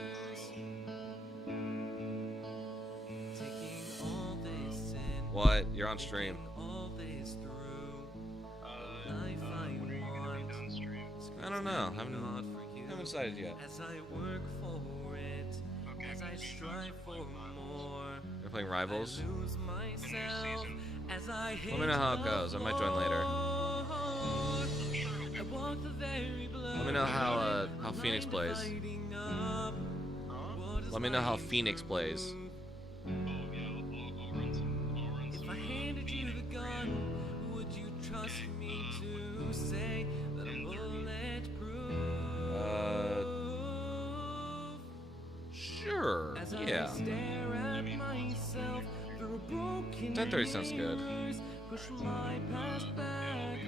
Taking all this in, What? You're on stream. all this through. The life I want, I don't know. not for you. Haven't decided yet. As I work for it, as I strive for more. We're playing Rivals. I lose myself as I hit Let me know how it goes. I might join later. I walk the very blood. Let me know how Phoenix plays. Let me know how Phoenix plays. If I handed you the gun, would you trust me to say that I'm bulletproof? Sure. As I Yeah. stare at myself through broken 10:30 sounds good. mirrors, push my past back,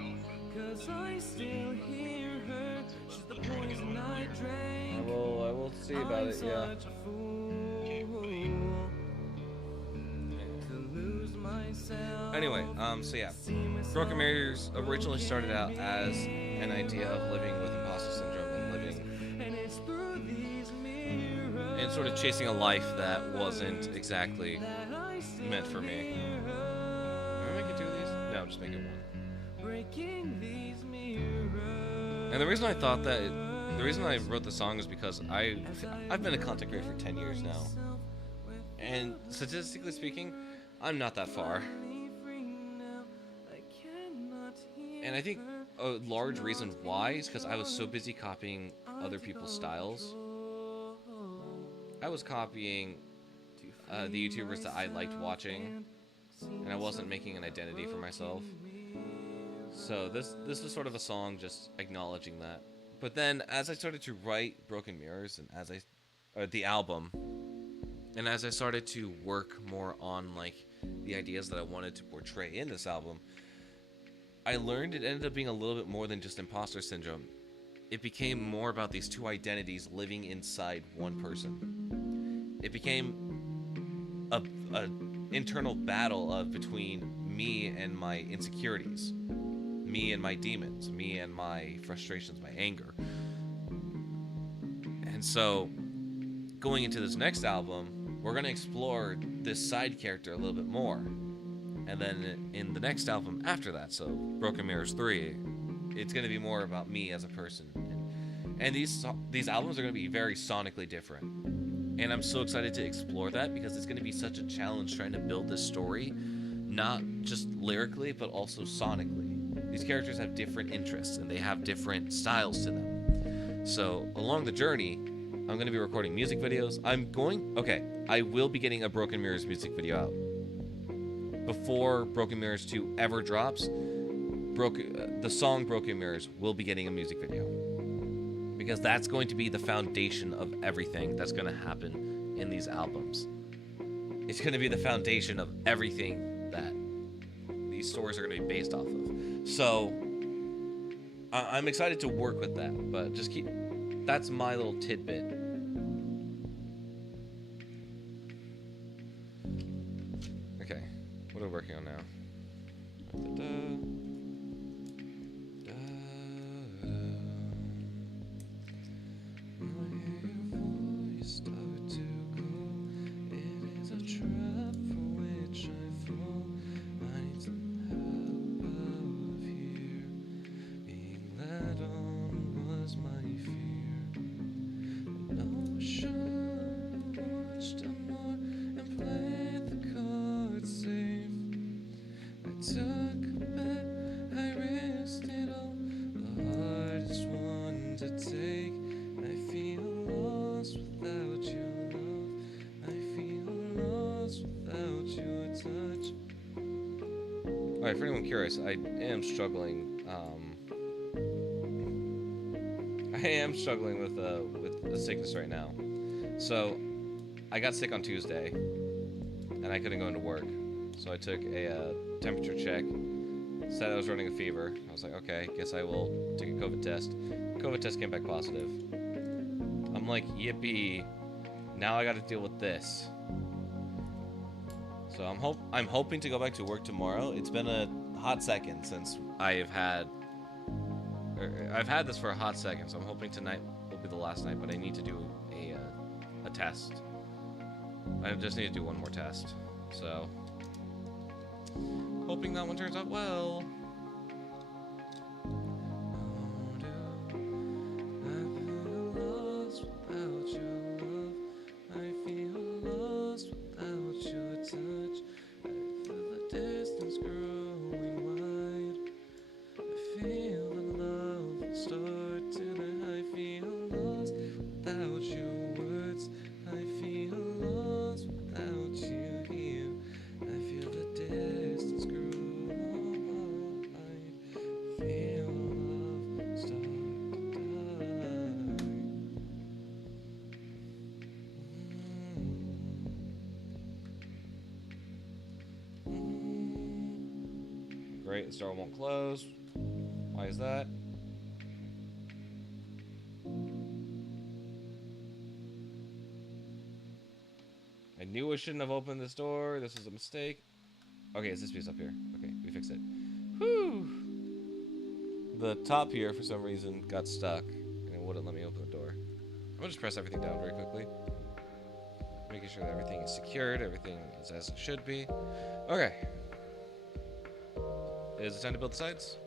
'cause I still hear her. She's the poison I drank. I will see about it. Yeah. I'm such a fool to lose myself. Anyway, so yeah, See myself Broken Mirrors originally started out as broken an idea of living with imposter syndrome and living and it's through these mirrors and sort of chasing a life that wasn't exactly that I still meant for me. hear her. Am I making two of these? No, just make it one. Breaking these mirrors. And the reason I thought that, the reason I wrote the song is because I've been a content creator for 10 years now, and statistically speaking, I'm not that far. And I think a large reason why is because I was so busy copying other people's styles. I was copying the YouTubers that I liked watching, and I wasn't making an identity for myself. So this was sort of a song just acknowledging that. But then as I started to write Broken Mirrors and the album, and as I started to work more on like the ideas that I wanted to portray in this album, I learned it ended up being a little bit more than just imposter syndrome. It became more about these two identities living inside one person. It became a internal battle of between me and my insecurities, me and my demons, me and my frustrations, my anger. And so, going into this next album, we're going to explore this side character a little bit more. And then in the next album after that, so Broken Mirrors 3, it's going to be more about me as a person. And these albums are going to be very sonically different. And I'm so excited to explore that because it's going to be such a challenge trying to build this story, not just lyrically, but also sonically. These characters have different interests and they have different styles to them. So along the journey, I'm going to be recording music videos. I will be getting a Broken Mirrors music video out. Before Broken Mirrors 2 ever drops, the song Broken Mirrors will be getting a music video. Because that's going to be the foundation of everything that's going to happen in these albums. It's going to be the foundation of everything that these stories are going to be based off of. So, I'm excited to work with that, but just keep. That's my little tidbit. Okay, what are we working on now? Alright, for anyone curious, I am struggling. I am struggling with the sickness right now. So, I got sick on Tuesday, and I couldn't go into work. So I took a temperature check. Said I was running a fever. I was like, okay, guess I will take a COVID test. COVID test came back positive. I'm like, yippee! Now I got to deal with this. So I'm hoping to go back to work tomorrow. It's been a hot second since I've had this for a hot second. So I'm hoping tonight will be the last night. But I need to do a test. I just need to do one more test. So hoping that one turns out well. Great, the store won't close. Why is that? I knew I shouldn't have opened this door. This was a mistake. Okay, it's this piece up here. Okay, we fixed it. Whew! The top here, for some reason, got stuck, and it wouldn't let me open the door. I'm gonna just press everything down very quickly. Making sure that everything is secured, everything is as it should be. Okay. Is it time to build the sides?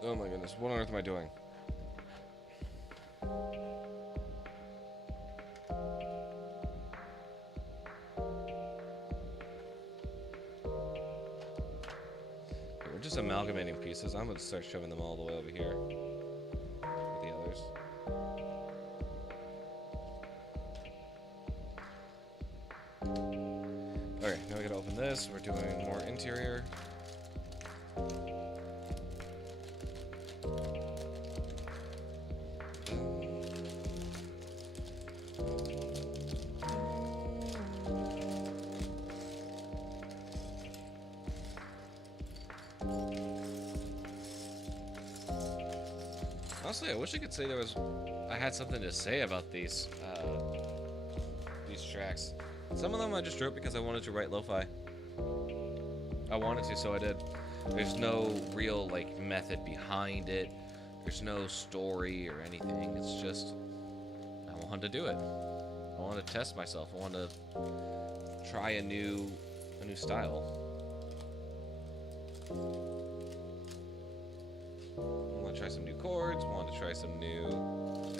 Oh my goodness, what on earth am I doing? Okay, we're just amalgamating pieces. I'm gonna start shoving them all the way over here with the others. Okay, now we gotta open this. We're doing more interior. Honestly, I wish I could say I had something to say about these tracks. Some of them I just wrote because I wanted to write lo-fi. I wanted to, so I did. There's no real, like, method behind it. There's no story or anything. It's just, I wanted to do it. I wanted to test myself. I wanted to try a new style. I want to try some new chords. I want to try some new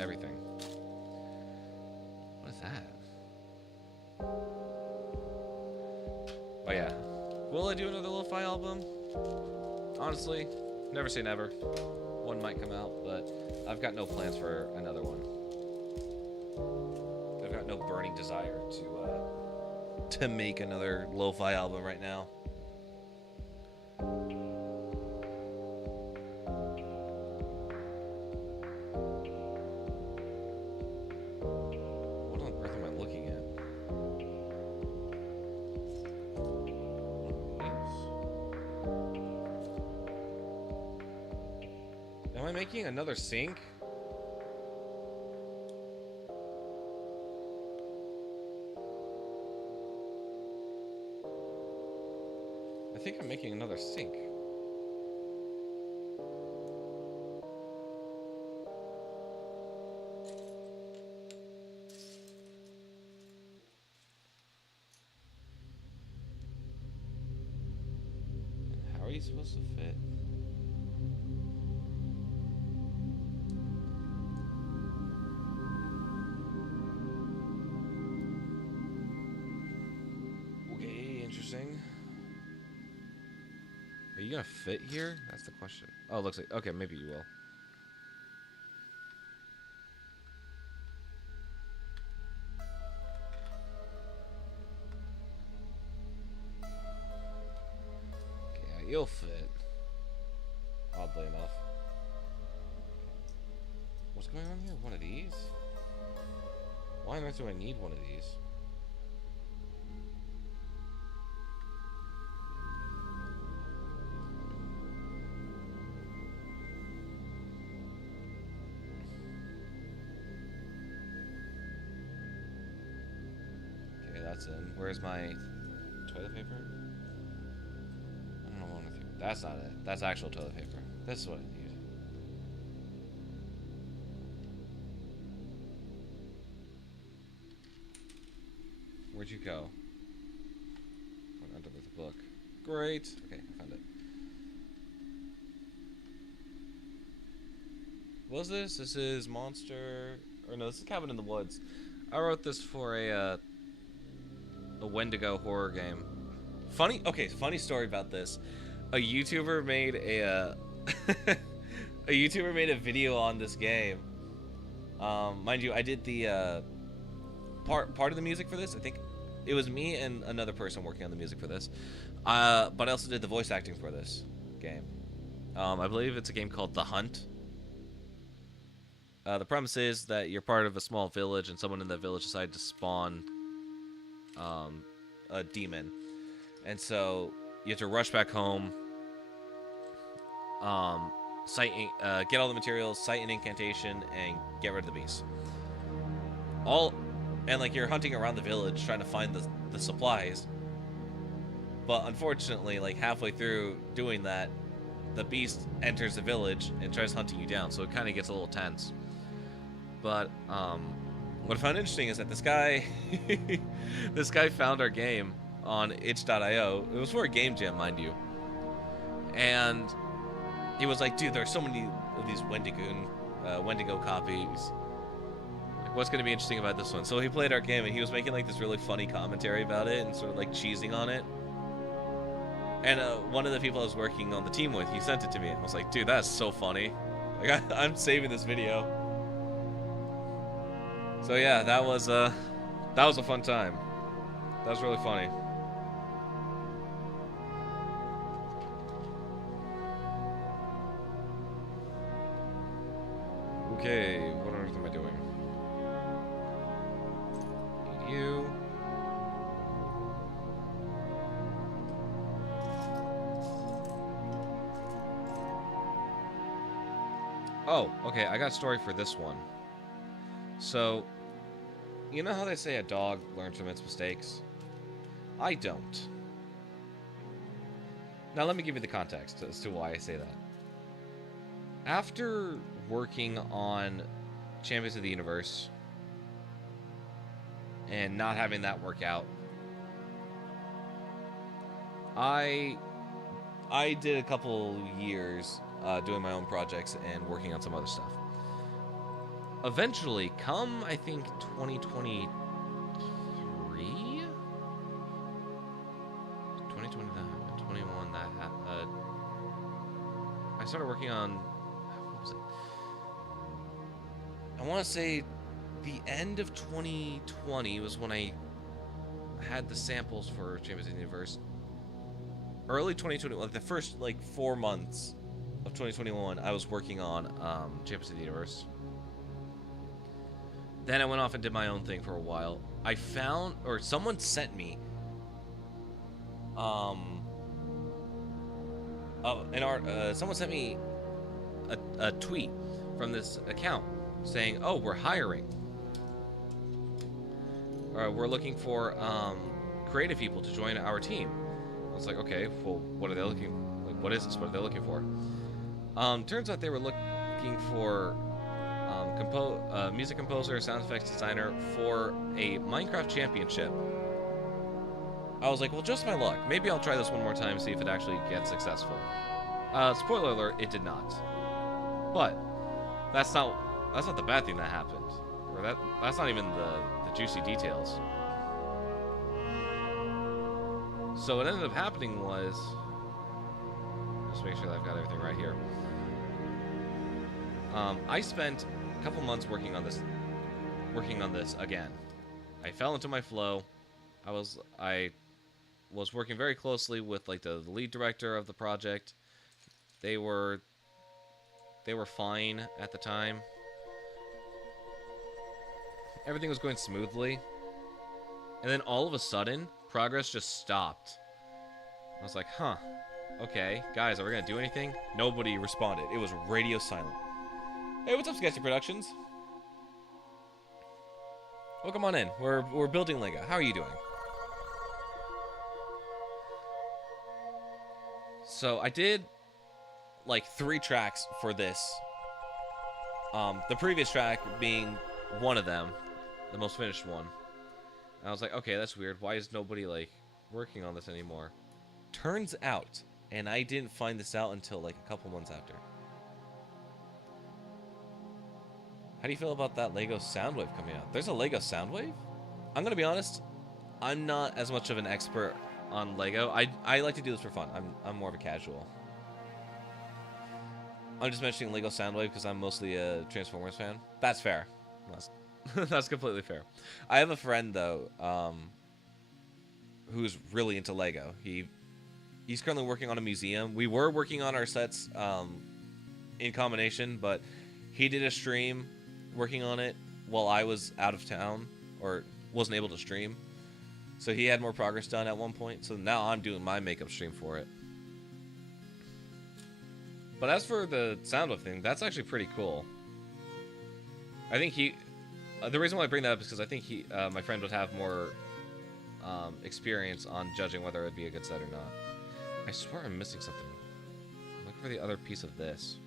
everything. What is that? Oh yeah. Will I do another lo-fi album? Honestly, never say never. One might come out, but I've got no plans for another one. I've got no burning desire to make another lo-fi album right now. What on earth am I looking at? Am I making another sink? I think I'm making another sink. How are you supposed to fit? Okay, interesting. Are you gonna fit here? That's the question. Oh, it looks like... Okay, maybe you will. Okay, yeah, you'll fit. Oddly enough. What's going on here? One of these? Why on earth do I need one of these? Okay, that's in. Where's my toilet paper? I don't know what with you. That's not it. That's actual toilet paper. This is what I need. Where'd you go? Went under with the book. Great. Okay, I found it. What is this? This is Monster... Or no, this is Cabin in the Woods. I wrote this for a Wendigo horror game. Funny story about this. A YouTuber made a a YouTuber made a video on this game. Mind you, I did the part of the music for this. I think it was me and another person working on the music for this. But I also did the voice acting for this game. I believe it's a game called The Hunt. The premise is that you're part of a small village, and someone in that village decided to spawn a demon, and so you have to rush back home, get all the materials, cite an incantation, and get rid of the beast. And like you're hunting around the village trying to find the supplies, but unfortunately, like halfway through doing that, the beast enters the village and tries hunting you down, so it kind of gets a little tense. But what I found interesting is that this guy found our game on itch.io. It was for a game jam, mind you. And he was like, dude, there's so many of these Wendigo copies. Like, what's going to be interesting about this one? So he played our game, and he was making like this really funny commentary about it and sort of like cheesing on it. And one of the people I was working on the team with, he sent it to me. I was like, dude, that's so funny. Like, I'm saving this video. So yeah, that was a fun time. That was really funny. Okay, what on earth am I doing? Need you. Oh, okay, I got a story for this one. So, you know how they say a dog learns from its mistakes? I don't. Now let me give you the context as to why I say that. After working on Champions of the Universe and not having that work out, I did a couple years doing my own projects and working on some other stuff. Eventually, come, I think, 2023? 2021, that happened. I started working on, what was it? I want to say the end of 2020 was when I had the samples for Champions of the Universe. Early 2020, like the first 4 months of 2021, I was working on Champions of the Universe. Then I went off and did my own thing for a while. I found, or someone sent me, someone sent me a tweet from this account saying, "Oh, we're hiring. We're looking for creative people to join our team." I was like, "Okay, well, what are they looking? Like, what is this? What are they looking for?" Turns out they were looking for music composer, sound effects designer for a Minecraft championship. I was like, well, just my luck. Maybe I'll try this one more time and see if it actually gets successful. Spoiler alert, it did not. But that's not the bad thing that happened. Or that's not even the juicy details. So what ended up happening was, just make sure that I've got everything right here. I spent a couple months working on this again. I fell into my flow. I was working very closely with like the lead director of the project. They were fine at the time. Everything was going smoothly. And then all of a sudden, progress just stopped. I was like, huh. Okay, guys, are we gonna do anything? Nobody responded. It was radio silent. Hey, what's up, Sketchy Productions? Well, come on in. We're building Lego. How are you doing? So I did like 3 tracks for this. The previous track being one of them, the most finished one. And I was like, okay, that's weird. Why is nobody like working on this anymore? Turns out, and I didn't find this out until like a couple months after. How do you feel about that Lego Soundwave coming out? There's a Lego Soundwave? I'm gonna be honest, I'm not as much of an expert on Lego. I like to do this for fun. I'm more of a casual. I'm just mentioning Lego Soundwave because I'm mostly a Transformers fan. That's fair. That's completely fair. I have a friend though, who's really into Lego. He's currently working on a museum. We were working on our sets in combination, but he did a stream working on it while I was out of town or wasn't able to stream. So he had more progress done at one point. So now I'm doing my makeup stream for it. But as for the Soundwave thing, that's actually pretty cool. I think the reason why I bring that up is because I think my friend would have more experience on judging whether it would be a good set or not. I swear I'm missing something. I'm looking for the other piece of this.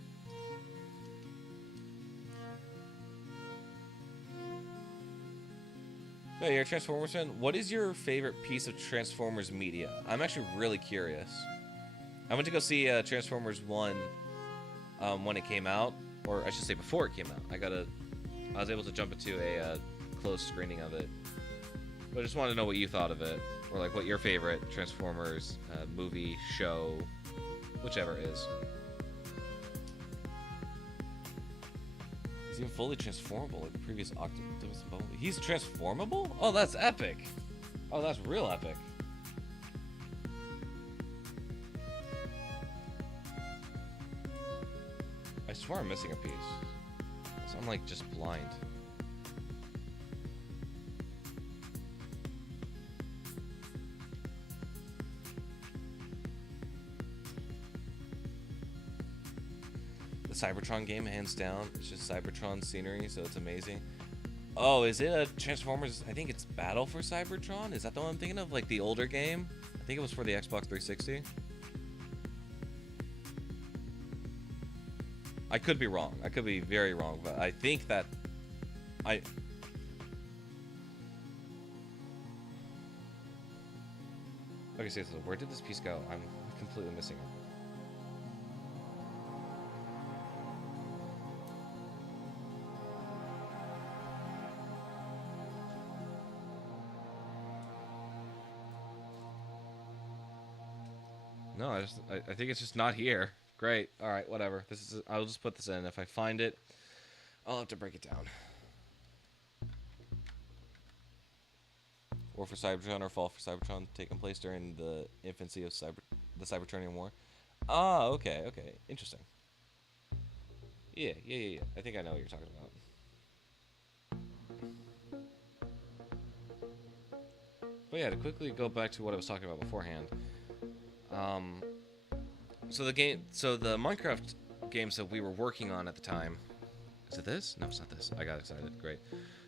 No, you're a Transformers fan? What is your favorite piece of Transformers media? I'm actually really curious. I went to go see Transformers 1 when it came out, or I should say before it came out. I was able to jump into a closed screening of it. But I just wanted to know what you thought of it, or like what your favorite Transformers movie, show, whichever is. He's even fully transformable like the previous Optimus Bumblebee. He's transformable? Oh, that's epic. Oh, that's real epic. I swear I'm missing a piece. So I'm like just blind. The Cybertron game, hands down. It's just Cybertron scenery, so it's amazing. Oh, is it a Transformers? I think it's Battle for Cybertron. Is that the one I'm thinking of? Like the older game? I think it was for the Xbox 360. I could be wrong. I could be very wrong, but I think that Okay, so where did this piece go? I'm completely missing it. No, I think it's just not here. Great. All right, whatever. I'll just put this in. If I find it, I'll have to break it down. War for Cybertron or Fall for Cybertron taking place during the infancy of the Cybertronian War. Ah, okay. Interesting. Yeah. I think I know what you're talking about. But yeah, to quickly go back to what I was talking about beforehand. So the Minecraft games that we were working on at the time. Is it this? No, it's not this. I got excited. Great.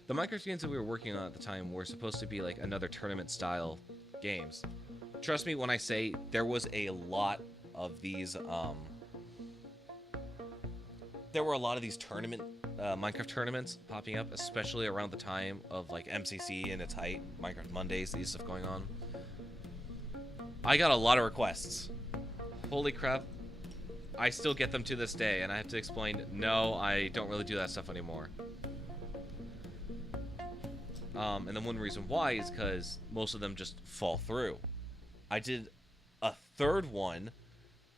The Minecraft games that we were working on at the time were supposed to be like another tournament-style games. Trust me when I say there was a lot of these. There were a lot of these Minecraft tournaments popping up, especially around the time of like MCC in its height, Minecraft Mondays, these stuff going on. I got a lot of requests. Holy crap. I still get them to this day, and I have to explain, no, I don't really do that stuff anymore. And then one reason why is because most of them just fall through. I did a third one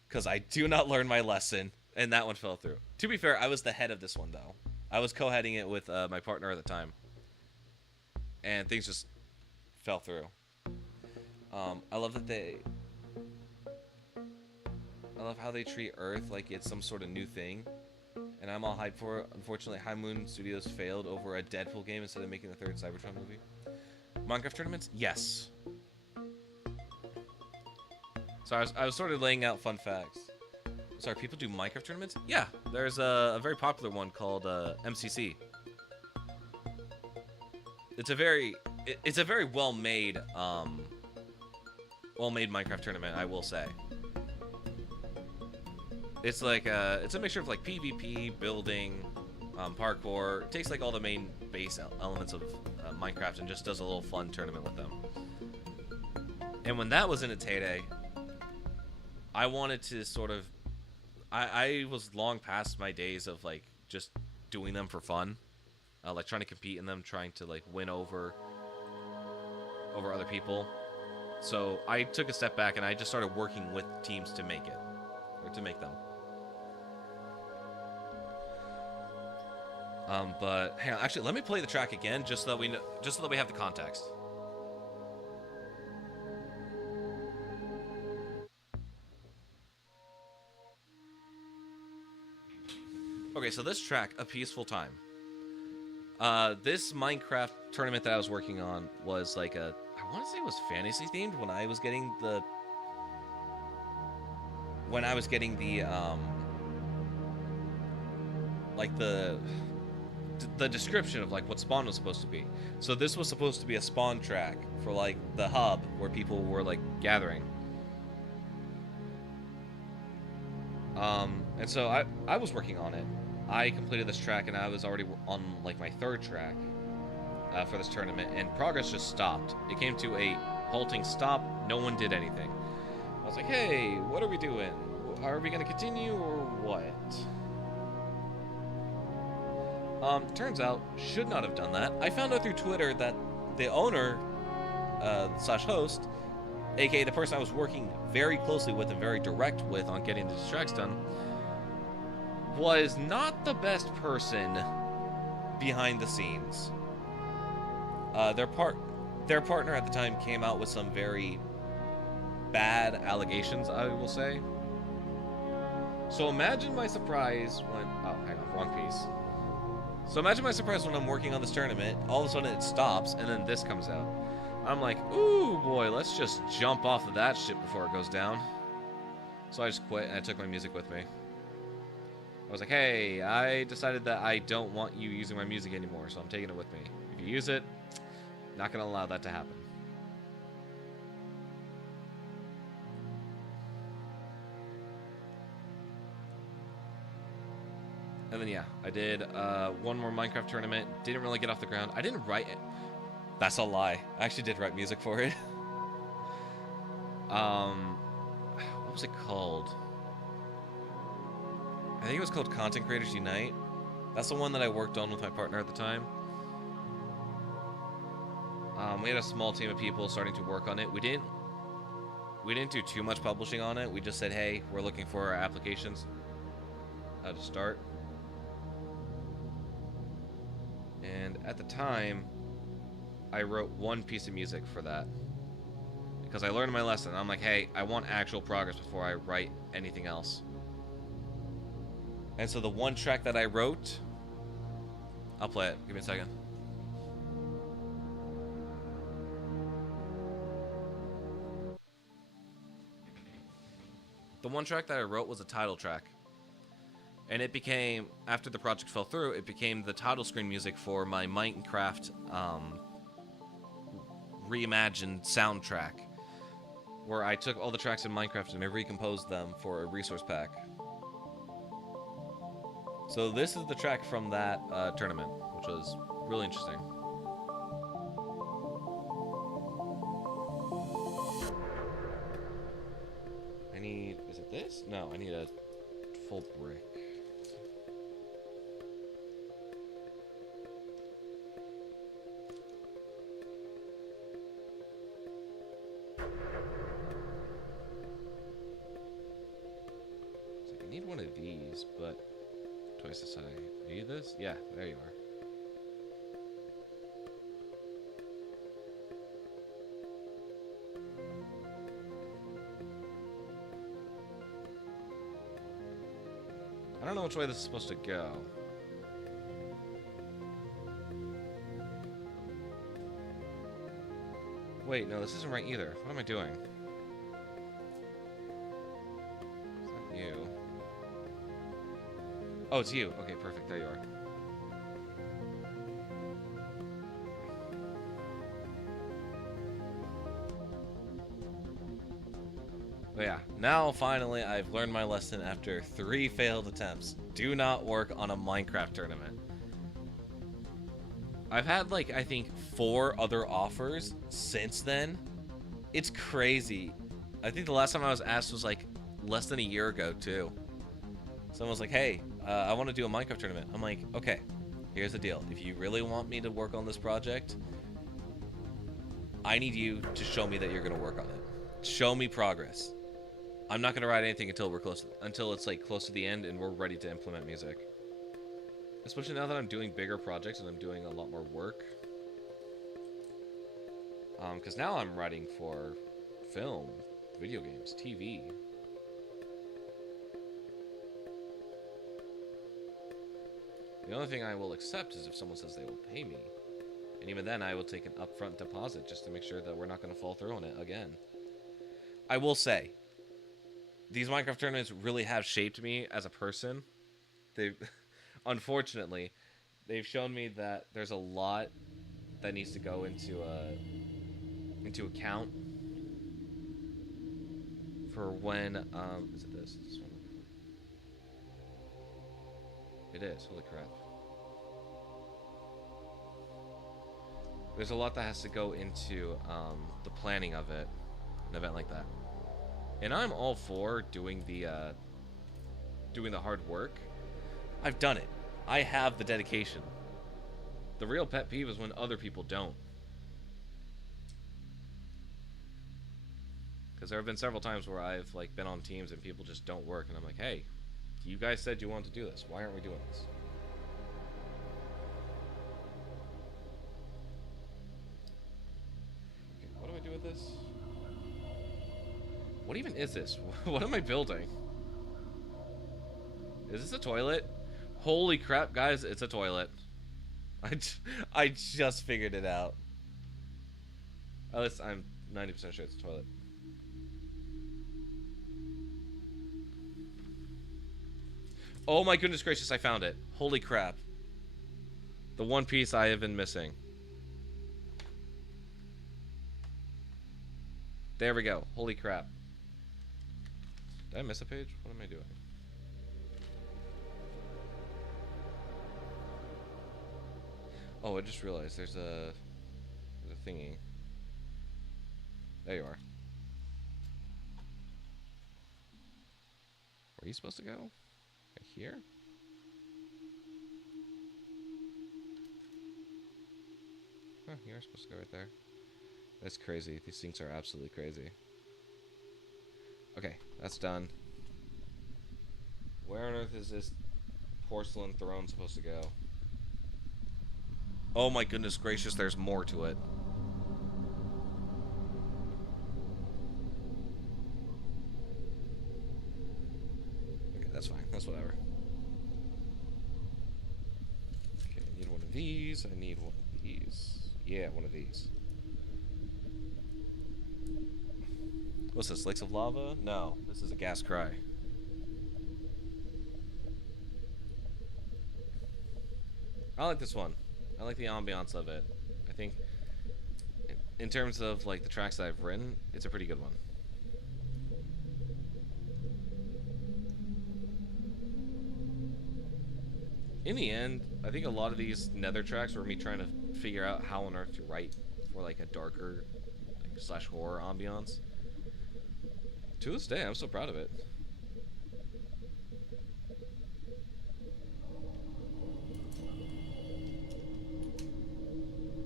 because I do not learn my lesson, and that one fell through. To be fair, I was the head of this one, though. I was co-heading it with my partner at the time, and things just fell through. I love that I love how they treat Earth like it's some sort of new thing, and I'm all hyped for it. Unfortunately, High Moon Studios failed over a Deadpool game instead of making the third Cybertron movie. Minecraft tournaments? Yes. So I was sort of laying out fun facts. Sorry, people do Minecraft tournaments? Yeah, there's a very popular one called MCC. It's a very well-made Minecraft tournament, I will say. It's like it's a mixture of like PvP, building, parkour. It takes like all the main base elements of Minecraft and just does a little fun tournament with them. And when that was in its heyday, I wanted to sort of, I was long past my days of like just doing them for fun, like trying to compete in them, trying to like win over other people. So I took a step back and I just started working with teams to make it, or to make them. But hang on, actually, let me play the track again, just so that we know, just so that we have the context. Okay, so this track, A Peaceful Time. This Minecraft tournament that I was working on was like I want to say it was fantasy themed when I was getting the like the description of like what spawn was supposed to be. So this was supposed to be a spawn track for like the hub where people were like gathering. And so I was working on it. I completed this track and I was already on like my third track for this tournament, and progress just stopped. It came to a halting stop. No one did anything. I was like, hey, what are we doing? Are we going to continue or what? Turns out, should not have done that. I found out through Twitter that the owner, slash host, aka the person I was working very closely with and very direct with on getting these tracks done, was not the best person behind the scenes. Their partner at the time came out with some very bad allegations, I will say. So imagine my surprise when... Oh, hang on, wrong piece. So imagine my surprise when I'm working on this tournament, all of a sudden it stops, and then this comes out. I'm like, ooh, boy, let's just jump off of that shit before it goes down. So I just quit, and I took my music with me. I was like, hey, I decided that I don't want you using my music anymore, so I'm taking it with me. If you use it, not going to allow that to happen. And then, yeah, I did one more Minecraft tournament. Didn't really get off the ground. I didn't write it. That's a lie. I actually did write music for it. What was it called? I think it was called Content Creators Unite. That's the one that I worked on with my partner at the time. We had a small team of people starting to work on it. We didn't do too much publishing on it. We just said, hey, we're looking for our applications to start. And at the time, I wrote one piece of music for that. Because I learned my lesson. I'm like, hey, I want actual progress before I write anything else. And so the one track that I wrote, I'll play it. Give me a second. The one track that I wrote was a title track. And it became, after the project fell through, it became the title screen music for my Minecraft reimagined soundtrack, where I took all the tracks in Minecraft and I recomposed them for a resource pack. So this is the track from that tournament, which was really interesting. I need, is it this? No, I need a full brick. I need one of these, but twice the size. Need this? Yeah, there you are. I don't know which way this is supposed to go. Wait, no, this isn't right either. What am I doing? Is that you? Oh, it's you. Okay, perfect. There you are. But yeah, now finally I've learned my lesson after 3 failed attempts. Do not work on a Minecraft tournament. I've had like, I think 4 other offers since then. It's crazy. I think the last time I was asked was like less than a year ago too. Someone was like, hey, I want to do a Minecraft tournament. I'm like, okay, here's the deal. If you really want me to work on this project, I need you to show me that you're going to work on it. Show me progress. I'm not going to write anything until we're until it's like close to the end and we're ready to implement music. Especially now that I'm doing bigger projects and I'm doing a lot more work. Because now I'm writing for film, video games, TV. The only thing I will accept is if someone says they will pay me. And even then, I will take an upfront deposit just to make sure that we're not going to fall through on it again. I will say, these Minecraft tournaments really have shaped me as a person. They've, unfortunately, they've shown me that there's a lot that needs to go into account for when, is it this? This one? It is, holy crap. There's a lot that has to go into the planning of it, an event like that. And I'm all for doing the hard work. I've done it. I have the dedication. The real pet peeve is when other people don't. Because there have been several times where I've like been on teams and people just don't work, and I'm like, hey, you guys said you wanted to do this. Why aren't we doing this? Okay, what do I do with this? What even is this? What am I building? Is this a toilet? Holy crap, guys, it's a toilet. I just figured it out. At least I'm 90% sure it's a toilet. Oh my goodness gracious, I found it. Holy crap. The one piece I have been missing. There we go. Holy crap. Did I miss a page? What am I doing? Oh, I just realized there's a thingy. There you are. Where are you supposed to go? Right here? Huh, you're supposed to go right there. That's crazy. These things are absolutely crazy. Okay, that's done. Where on earth is this porcelain throne supposed to go? Oh my goodness gracious, there's more to it. Okay, that's fine. That's whatever. Okay, I need one of these. I need one of these. Yeah, one of these. What's this? Lakes of lava? No, this is a gas cry. I like this one. I like the ambiance of it. I think, in terms of like the tracks that I've written, it's a pretty good one. In the end, I think a lot of these Nether tracks were me trying to figure out how on earth to write for like a darker, like, slash horror ambiance. To this day, I'm still proud of it.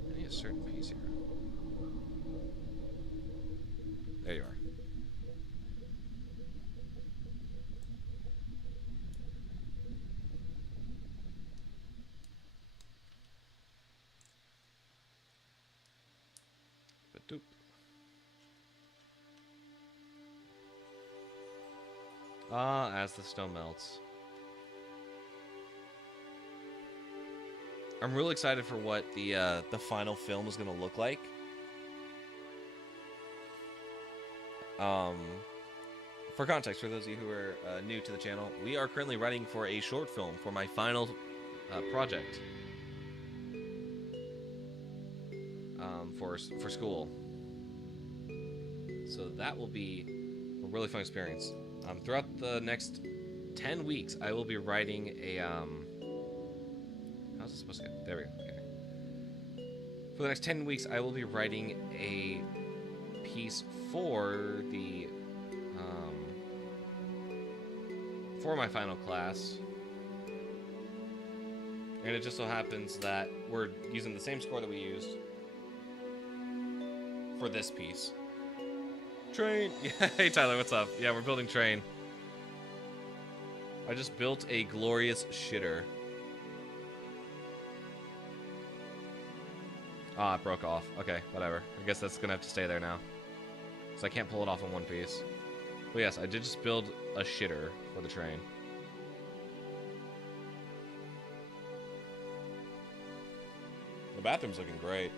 I need a certain piece here. There you are. Ba-doop. Ah, as the snow melts. I'm really excited for what the final film is gonna look like. For context, for those of you who are new to the channel, we are currently writing for a short film for my final project for school. So that will be a really fun experience. Throughout the next 10 weeks, I will be writing a how's it supposed to go? There we go. Okay. For the next 10 weeks, I will be writing a piece for the for my final class, and it just so happens that we're using the same score that we used for this piece. Train. Yeah. Hey Tyler, what's up? Yeah, we're building Train. I just built a glorious shitter. Ah, it broke off. Okay, whatever. I guess that's gonna have to stay there now, so I can't pull it off in one piece. But yes, I did just build a shitter for the train. The bathroom's looking great.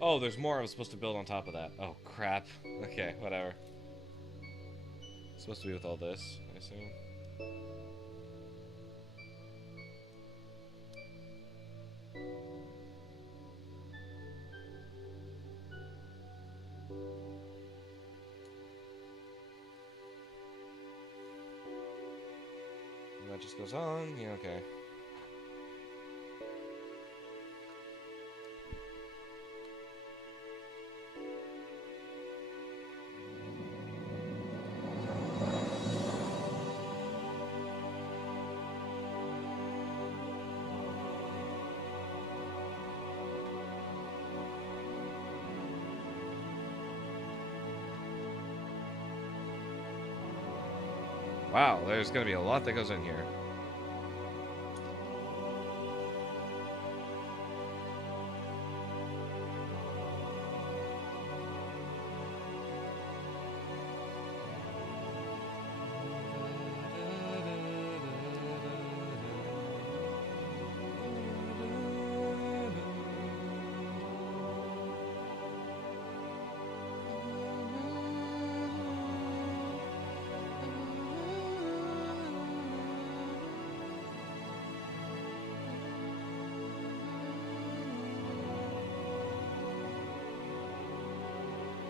Oh, there's more I was supposed to build on top of that. Oh, crap. Okay, whatever. It's supposed to be with all this, I assume. And that just goes on. Yeah, okay. Wow, there's gonna be a lot that goes in here.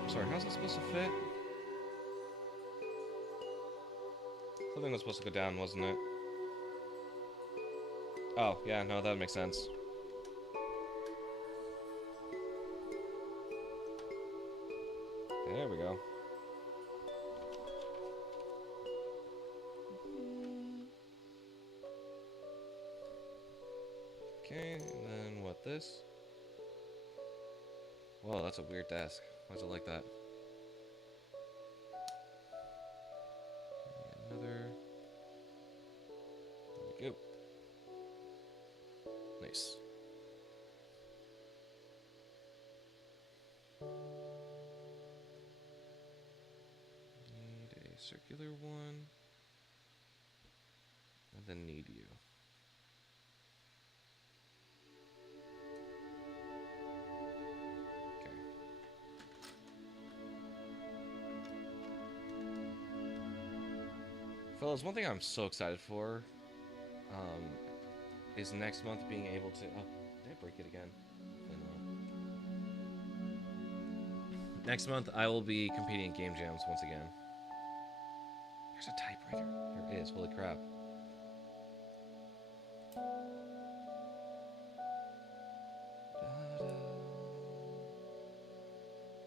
Sorry, how's it supposed to fit? Something was supposed to go down, wasn't it? Oh, yeah, no, that would make sense. There we go. Okay, and then what, this? Whoa, that's a weird desk. Why is it like that? Another. There we go. Nice. Need a circular one. And then need you. Fellas, one thing I'm so excited for is next month being able to... Oh, did I break it again? No. Next month, I will be competing in game jams once again. There's a typewriter. There is. Holy crap.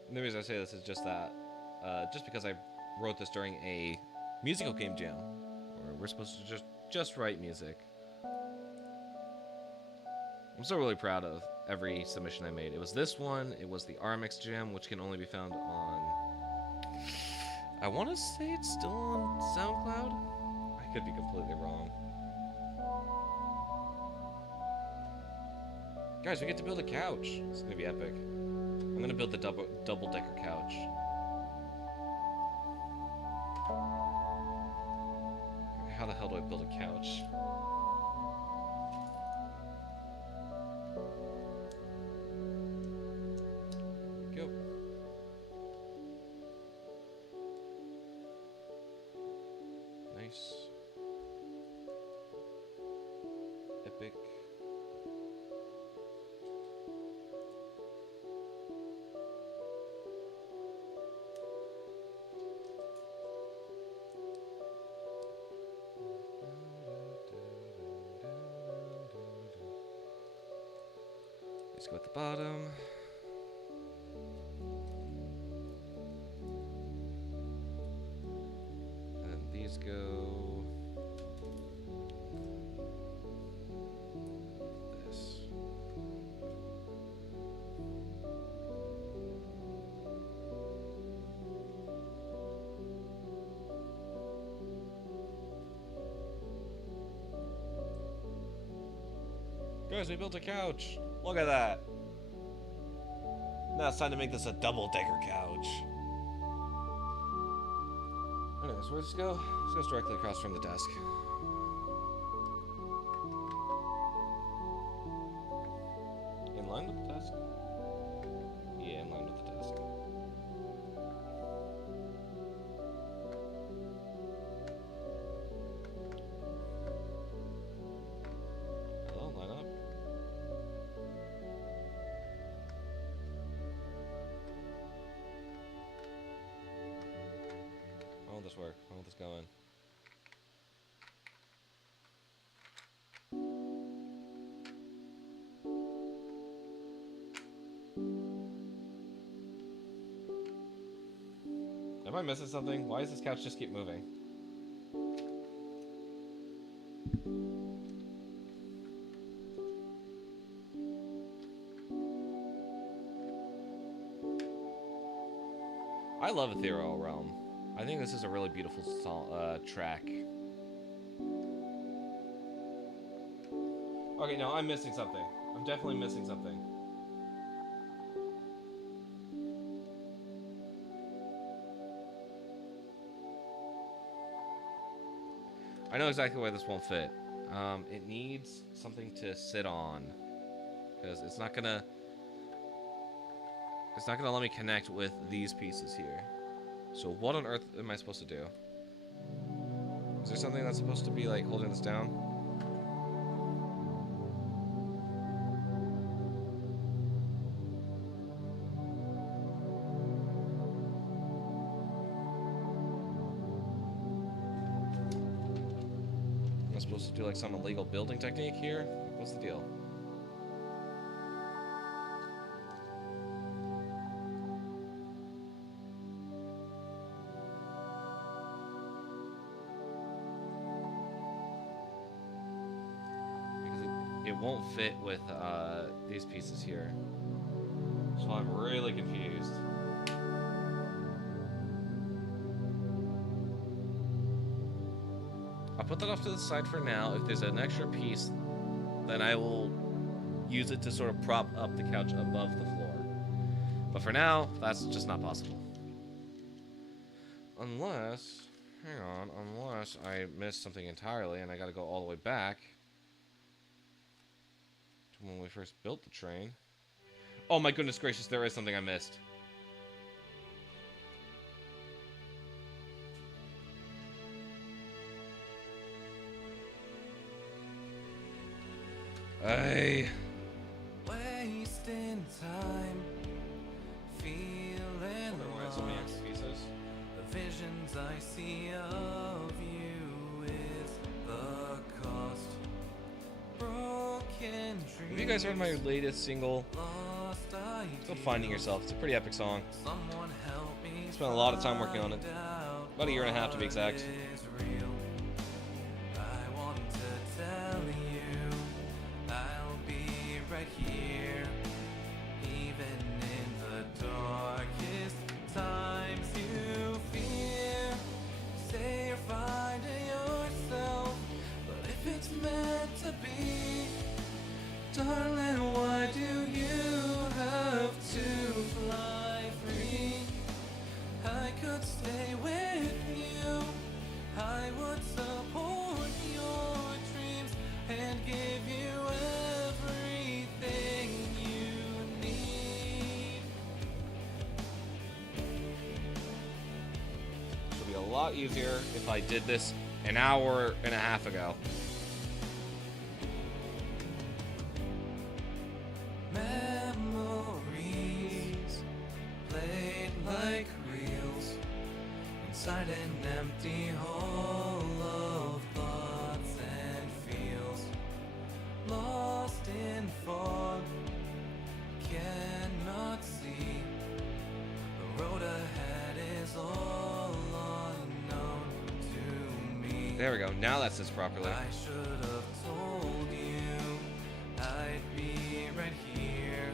And the reason I say this is just that, just because I wrote this during a musical game jam, where we're supposed to just write music. I'm still really proud of every submission I made. It was this one, it was the RMX jam, which can only be found on... I want to say it's still on SoundCloud? I could be completely wrong. Guys, we get to build a couch. It's going to be epic. I'm going to build the double-decker couch. How the hell do I build a couch? Go. Nice. Epic. Let's go at the bottom. And then these go this. Guys, we built a couch. Look at that. Now it's time to make this a double-decker couch. Anyways, where does this go? This goes directly across from the desk. In line with the desk? Yeah, in line with the desk. Hello, line up. How will this work? How will this go in? Am I missing something? Why does this couch just keep moving? I love Ethereal Realm. I think this is a really beautiful track. Okay, no, I'm missing something. I'm definitely missing something. I know exactly why this won't fit. It needs something to sit on, because it's not gonna let me connect with these pieces here. So what on earth am I supposed to do? Is there something that's supposed to be like holding this down? Am I supposed to do like some illegal building technique here? What's the deal? It won't fit with these pieces here. So I'm really confused. I'll put that off to the side for now. If there's an extra piece, then I will use it to sort of prop up the couch above the floor. But for now, that's just not possible. Unless, hang on, unless I missed something entirely and I gotta go all the way back when we first built the train. Oh my goodness gracious, there is something I missed. I. Wasting time, feeling lost. The visions I see of you is the cost. Broken dreams. Have you guys heard my latest single? Lost It's called Finding Yourself. It's a pretty epic song. Someone help me. Spent a lot of time working on it. About a year and a half to be exact. Is real. I want to tell you, I'll be right here, even in the darkest times you fear. Say you're finding yourself, but if it's meant to be, darling, why do you have to fly free? I could stay with you. I would support your dreams and give you everything you need. It'll be a lot easier if I did this an hour and a half ago. Memories played like reels inside an empty hole of thoughts and feels. Lost in fog, cannot see. The road ahead is all unknown to me. There we go. Now that sits properly. I should have told you I'd be right here.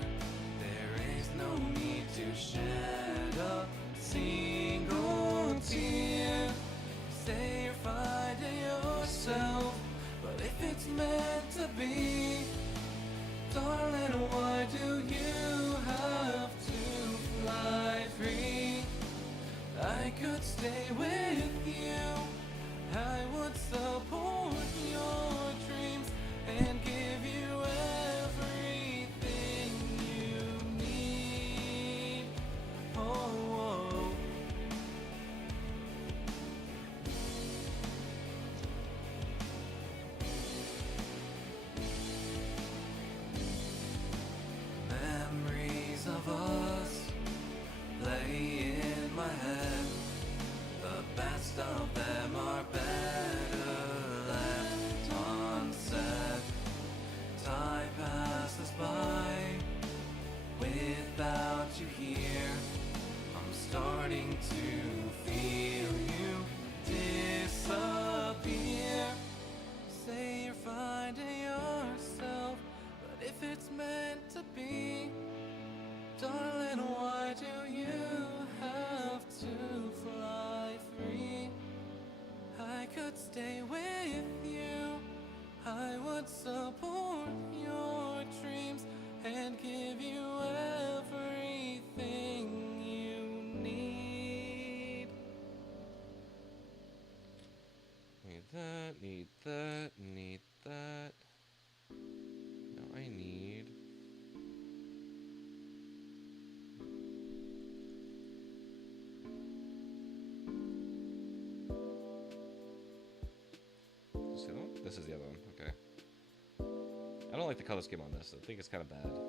There is no need to shed a single tear. Say you're finding yourself, but if it's meant to be, darling, why do you have to fly free? I could stay with you. I would support your dreams and give you everything you need. Oh, oh. Memories of us play in my head. The best of them are better left unsaid. Time passes by without you here. I'm starting to feel you disappear. Say you're finding yourself, but if it's meant to be, darling, why do you have to fly free? I could stay with you. I would support your dreams and give you everything you need. Need that, need that, need that. Now I need. Is this the other one? This is the other one, okay. I don't like the color scheme on this. I think it's kind of bad.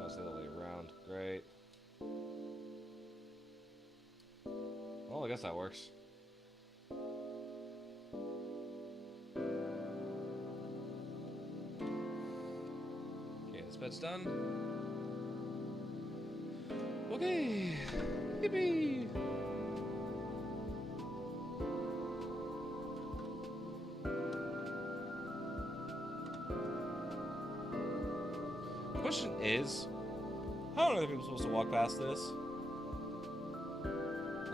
That's the other way around. Great. Well, I guess that works. this bed's done. Okay. Yippee! The question is, how are other people supposed to walk past this?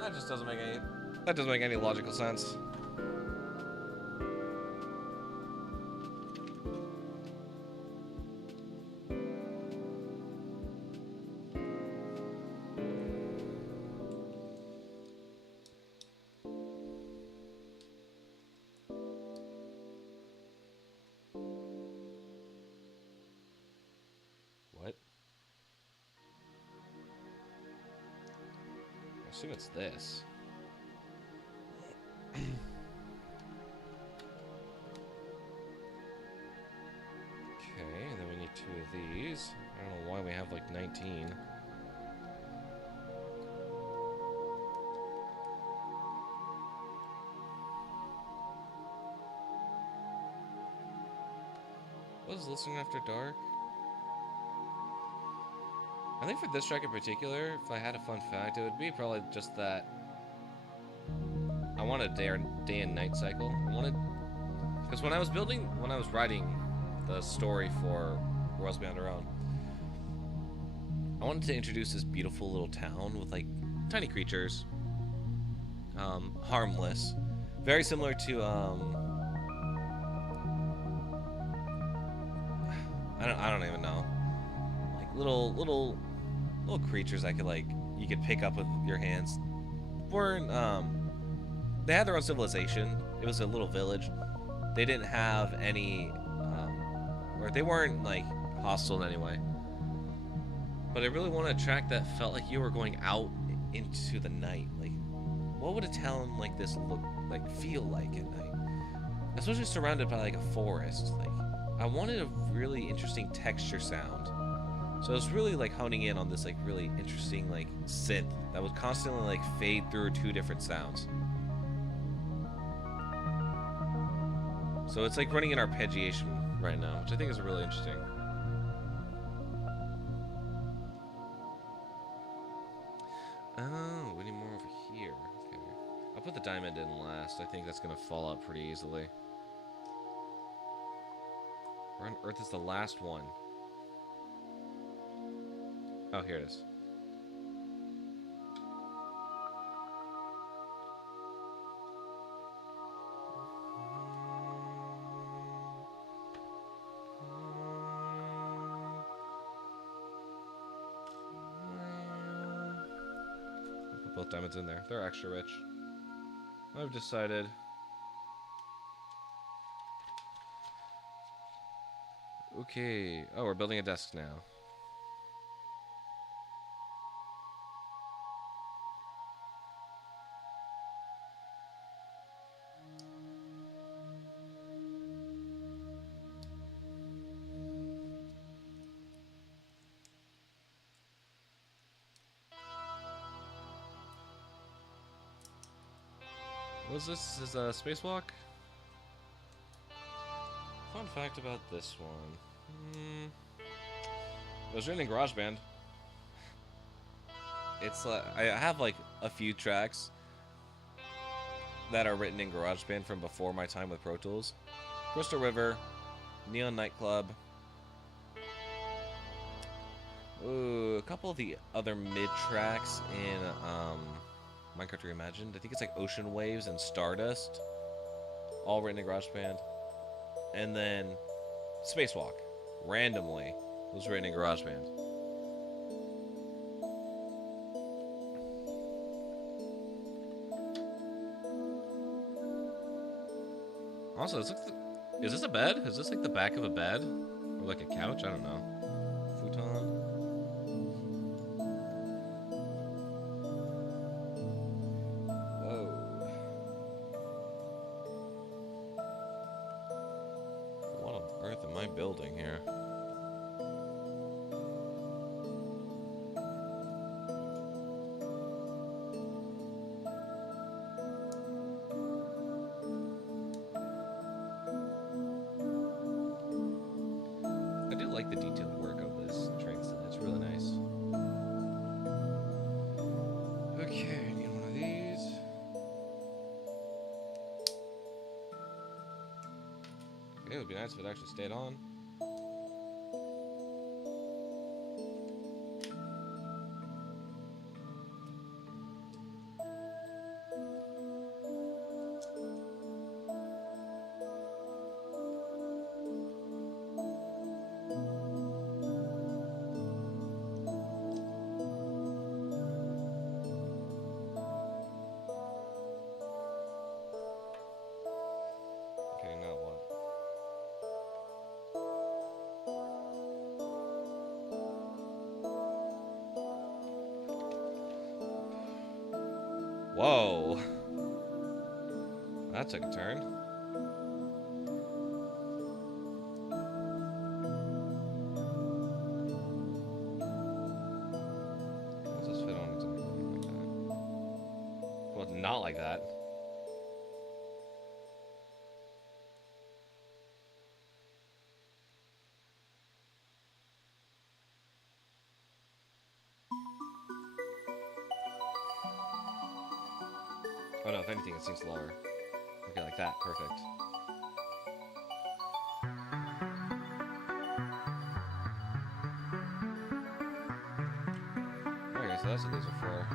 That just doesn't make any. That doesn't make any logical sense. What? I assume it's this. Okay, and then we need 2 of these. I don't know why we have like 19. What is Listening After Dark? I think for this track in particular, if I had a fun fact, it would be probably just that I want a day and night cycle. I wanted, because when I was writing the story for Worlds Beyond Our Own, I wanted to introduce this beautiful little town with like tiny creatures, harmless, very similar to I don't even know, like little creatures that you could pick up with your hands. Weren't they had their own civilization. It was a little village. They didn't have any or they weren't like hostile in any way. But I really wanted a track that felt like you were going out into the night. Like, what would a town like this feel like at night? Especially surrounded by like a forest. Like, I wanted a really interesting texture sound. So I was really like honing in on this like really interesting like synth that would constantly like fade through 2 different sounds. So it's like running an arpeggiation right now, which I think is really interesting. Oh, we need more over here. Okay. I'll put the diamond in last. I think that's gonna fall out pretty easily. Where on earth is the last one? Oh, here it is. I'll put both diamonds in there. They're extra rich. I've decided. Okay. Oh, we're building a desk now. What's this? This is a spacewalk? Fun fact about this one. It was written in GarageBand. It's like I have like a few tracks that are written in GarageBand from before my time with Pro Tools. Crystal River, Neon Nightclub. Ooh, a couple of the other mid tracks in Minecraft Reimagined. I think it's like Ocean Waves and Stardust, all written in GarageBand. And then Spacewalk, randomly, was written in GarageBand. Also, is this a bed? Is this like the back of a bed? Or like a couch? I don't know. Futon? Building here. I do like the detailed work of this train set. It's really nice. Okay, I need one of these. Okay, it would be nice if it actually stayed on. Okay, now what? Whoa. That took a turn. Does this fit on exactly like that? Well, it's not like that. Oh no, if anything, it sinks lower. Okay, like that. Perfect. Okay, so that's what these are for.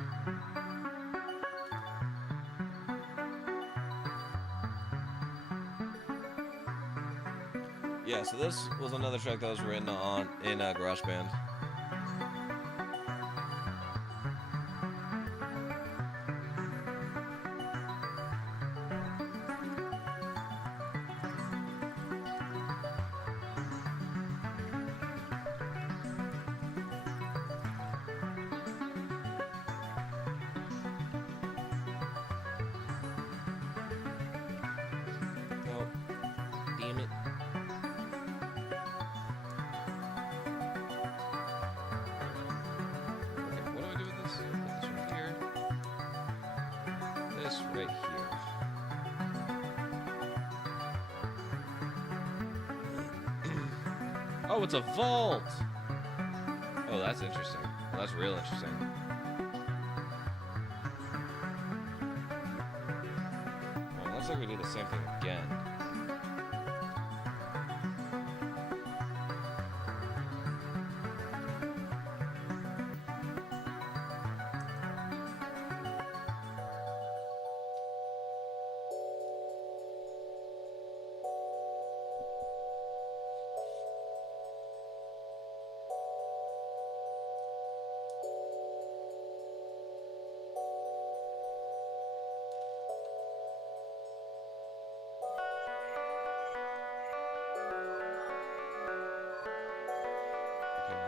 Yeah, so this was another track that was written on in GarageBand. Oh, damn it. Okay, what do I do with this? Put this right here. This right here. Oh, it's a vault! Oh, that's interesting. Well, that's real interesting. Well, it looks like we do the same thing again.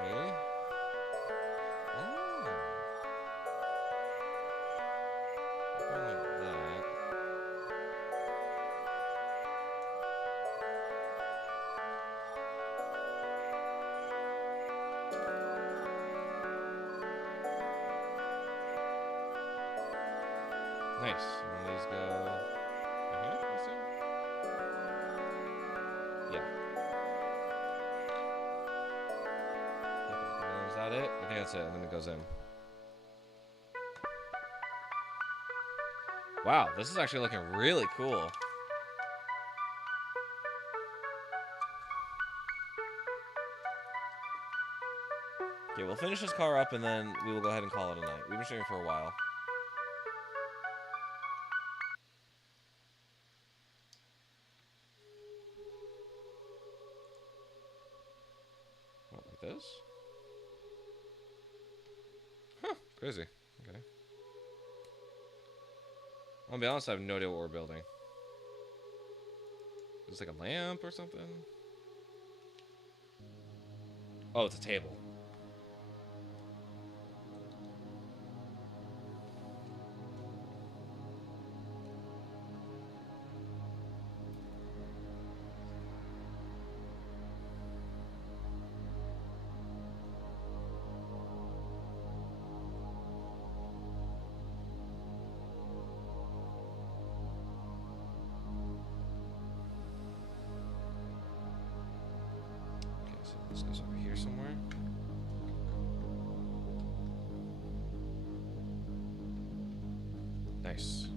Okay. Oh. Something like that. Nice. And these go right here, I assume? Yeah. Okay. Is that it? I think that's it. And then it goes in. Wow, this is actually looking really cool. Okay, we'll finish this car up and then we will go ahead and call it a night. We've been streaming for a while. What, like this? Huh, crazy. Okay. I'll be honest, I have no idea what we're building. Is this like a lamp or something? Oh, it's a table. Okay, so this goes over here somewhere. Nice.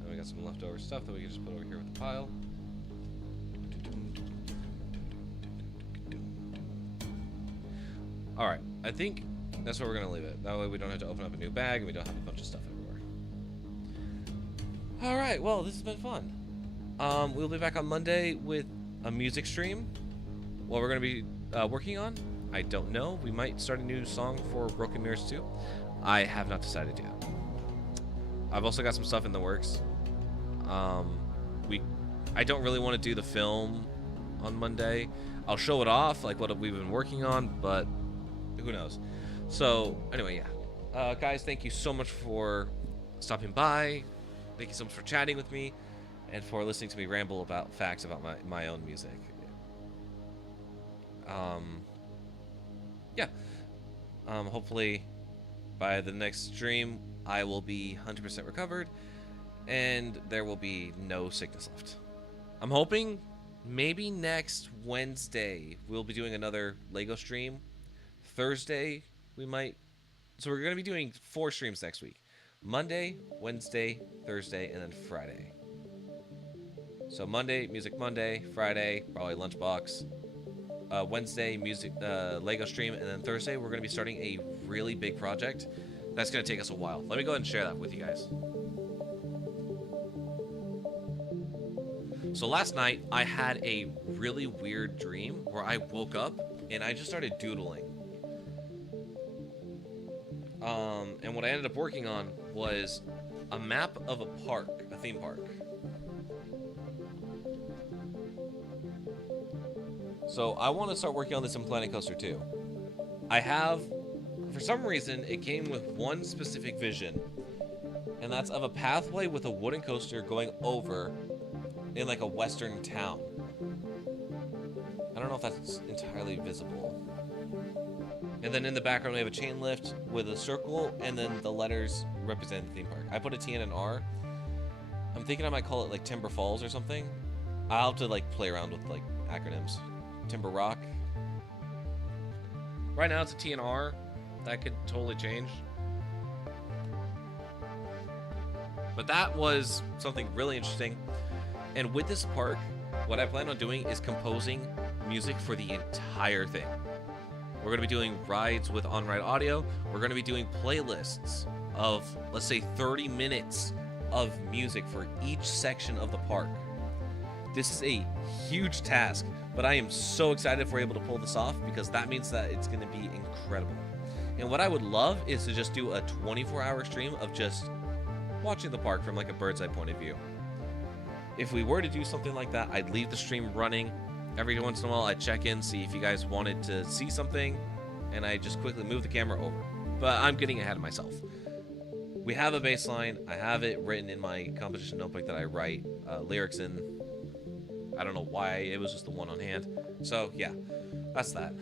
And we got some leftover stuff that we can just put over here with the pile. Alright, I think that's where we're going to leave it. That way we don't have to open up a new bag and we don't have a bunch of stuff everywhere. Alright, well, this has been fun. We'll be back on Monday with a music stream. What we're going to be working on, I don't know. We might start a new song for Broken Mirrors 2. I have not decided yet. I've also got some stuff in the works. I don't really want to do the film on Monday. I'll show it off, like what we've been working on, but who knows. So anyway, yeah, guys, thank you so much for stopping by. Thank you so much for chatting with me and for listening to me ramble about facts about my own music. Yeah. Hopefully by the next stream I will be 100% recovered and there will be no sickness left. I'm hoping maybe next Wednesday we'll be doing another Lego stream. Thursday we might. So we're going to be doing 4 streams next week. Monday, Wednesday, Thursday, and then Friday. So Monday, Music Monday. Friday, probably Lunchbox. Wednesday, music Lego stream. And then Thursday, we're going to be starting a really big project. That's going to take us a while. Let me go ahead and share that with you guys. So last night, I had a really weird dream where I woke up and I just started doodling. And what I ended up working on was a map of a park, a theme park. So I want to start working on this in Planet Coaster 2. I have, for some reason, it came with one specific vision, and that's of a pathway with a wooden coaster going over in like a western town. I don't know if that's entirely visible. And then in the background we have a chain lift with a circle, and then the letters represent the theme park. I put a T and an R. I'm thinking I might call it like Timber Falls or something. I'll have to like play around with like acronyms. Timber Rock. Right now it's a T and R. That could totally change. But that was something really interesting. And with this park, what I plan on doing is composing music for the entire thing. We're going to be doing rides with on-ride audio. We're going to be doing playlists of, let's say, 30 minutes of music for each section of the park. This is a huge task, but I am so excited if we're able to pull this off, because that means that it's going to be incredible. And what I would love is to just do a 24-hour stream of just watching the park from like a bird's eye point of view. If we were to do something like that, I'd leave the stream running. Every once in a while, I'd check in, see if you guys wanted to see something, and I just quickly move the camera over. But I'm getting ahead of myself. We have a bass line. I have it written in my composition notebook that I write lyrics in. I don't know why, it was just the one on hand. So, yeah, that's that.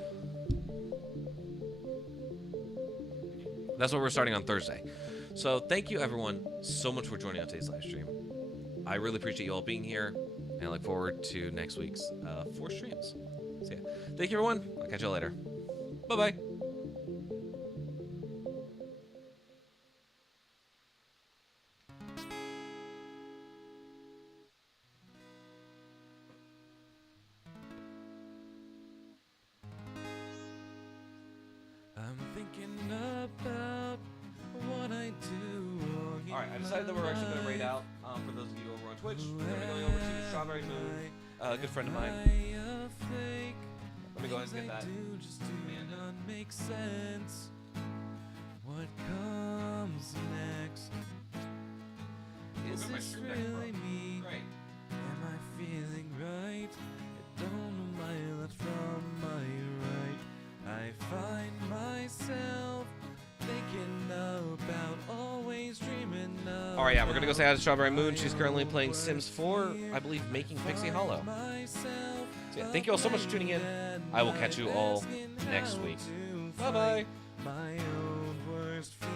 That's what we're starting on Thursday. So, thank you, everyone, so much for joining on today's live stream. I really appreciate you all being here, and I look forward to next week's 4 streams. So, yeah, thank you, everyone. I'll catch you all later. Bye-bye. I'm thinking about what I do. Alright, I decided that we're actually going to raid out. For those of you over on Twitch, we're going to be going over to Strawberry Moon, a good friend of mine. Let me go ahead and get that. Just do not make sense. What comes next? Is this really me? Great. Am I feeling right? I don't know my left from my right. I find myself thinking about always dreaming of. Alright, yeah, we're gonna go say hi to Strawberry Moon. She's currently playing Sims 4, I believe, making Pixie Hollow. So yeah, thank you all so much for tuning in. I will catch you all next week. Bye-bye. My own worst fear.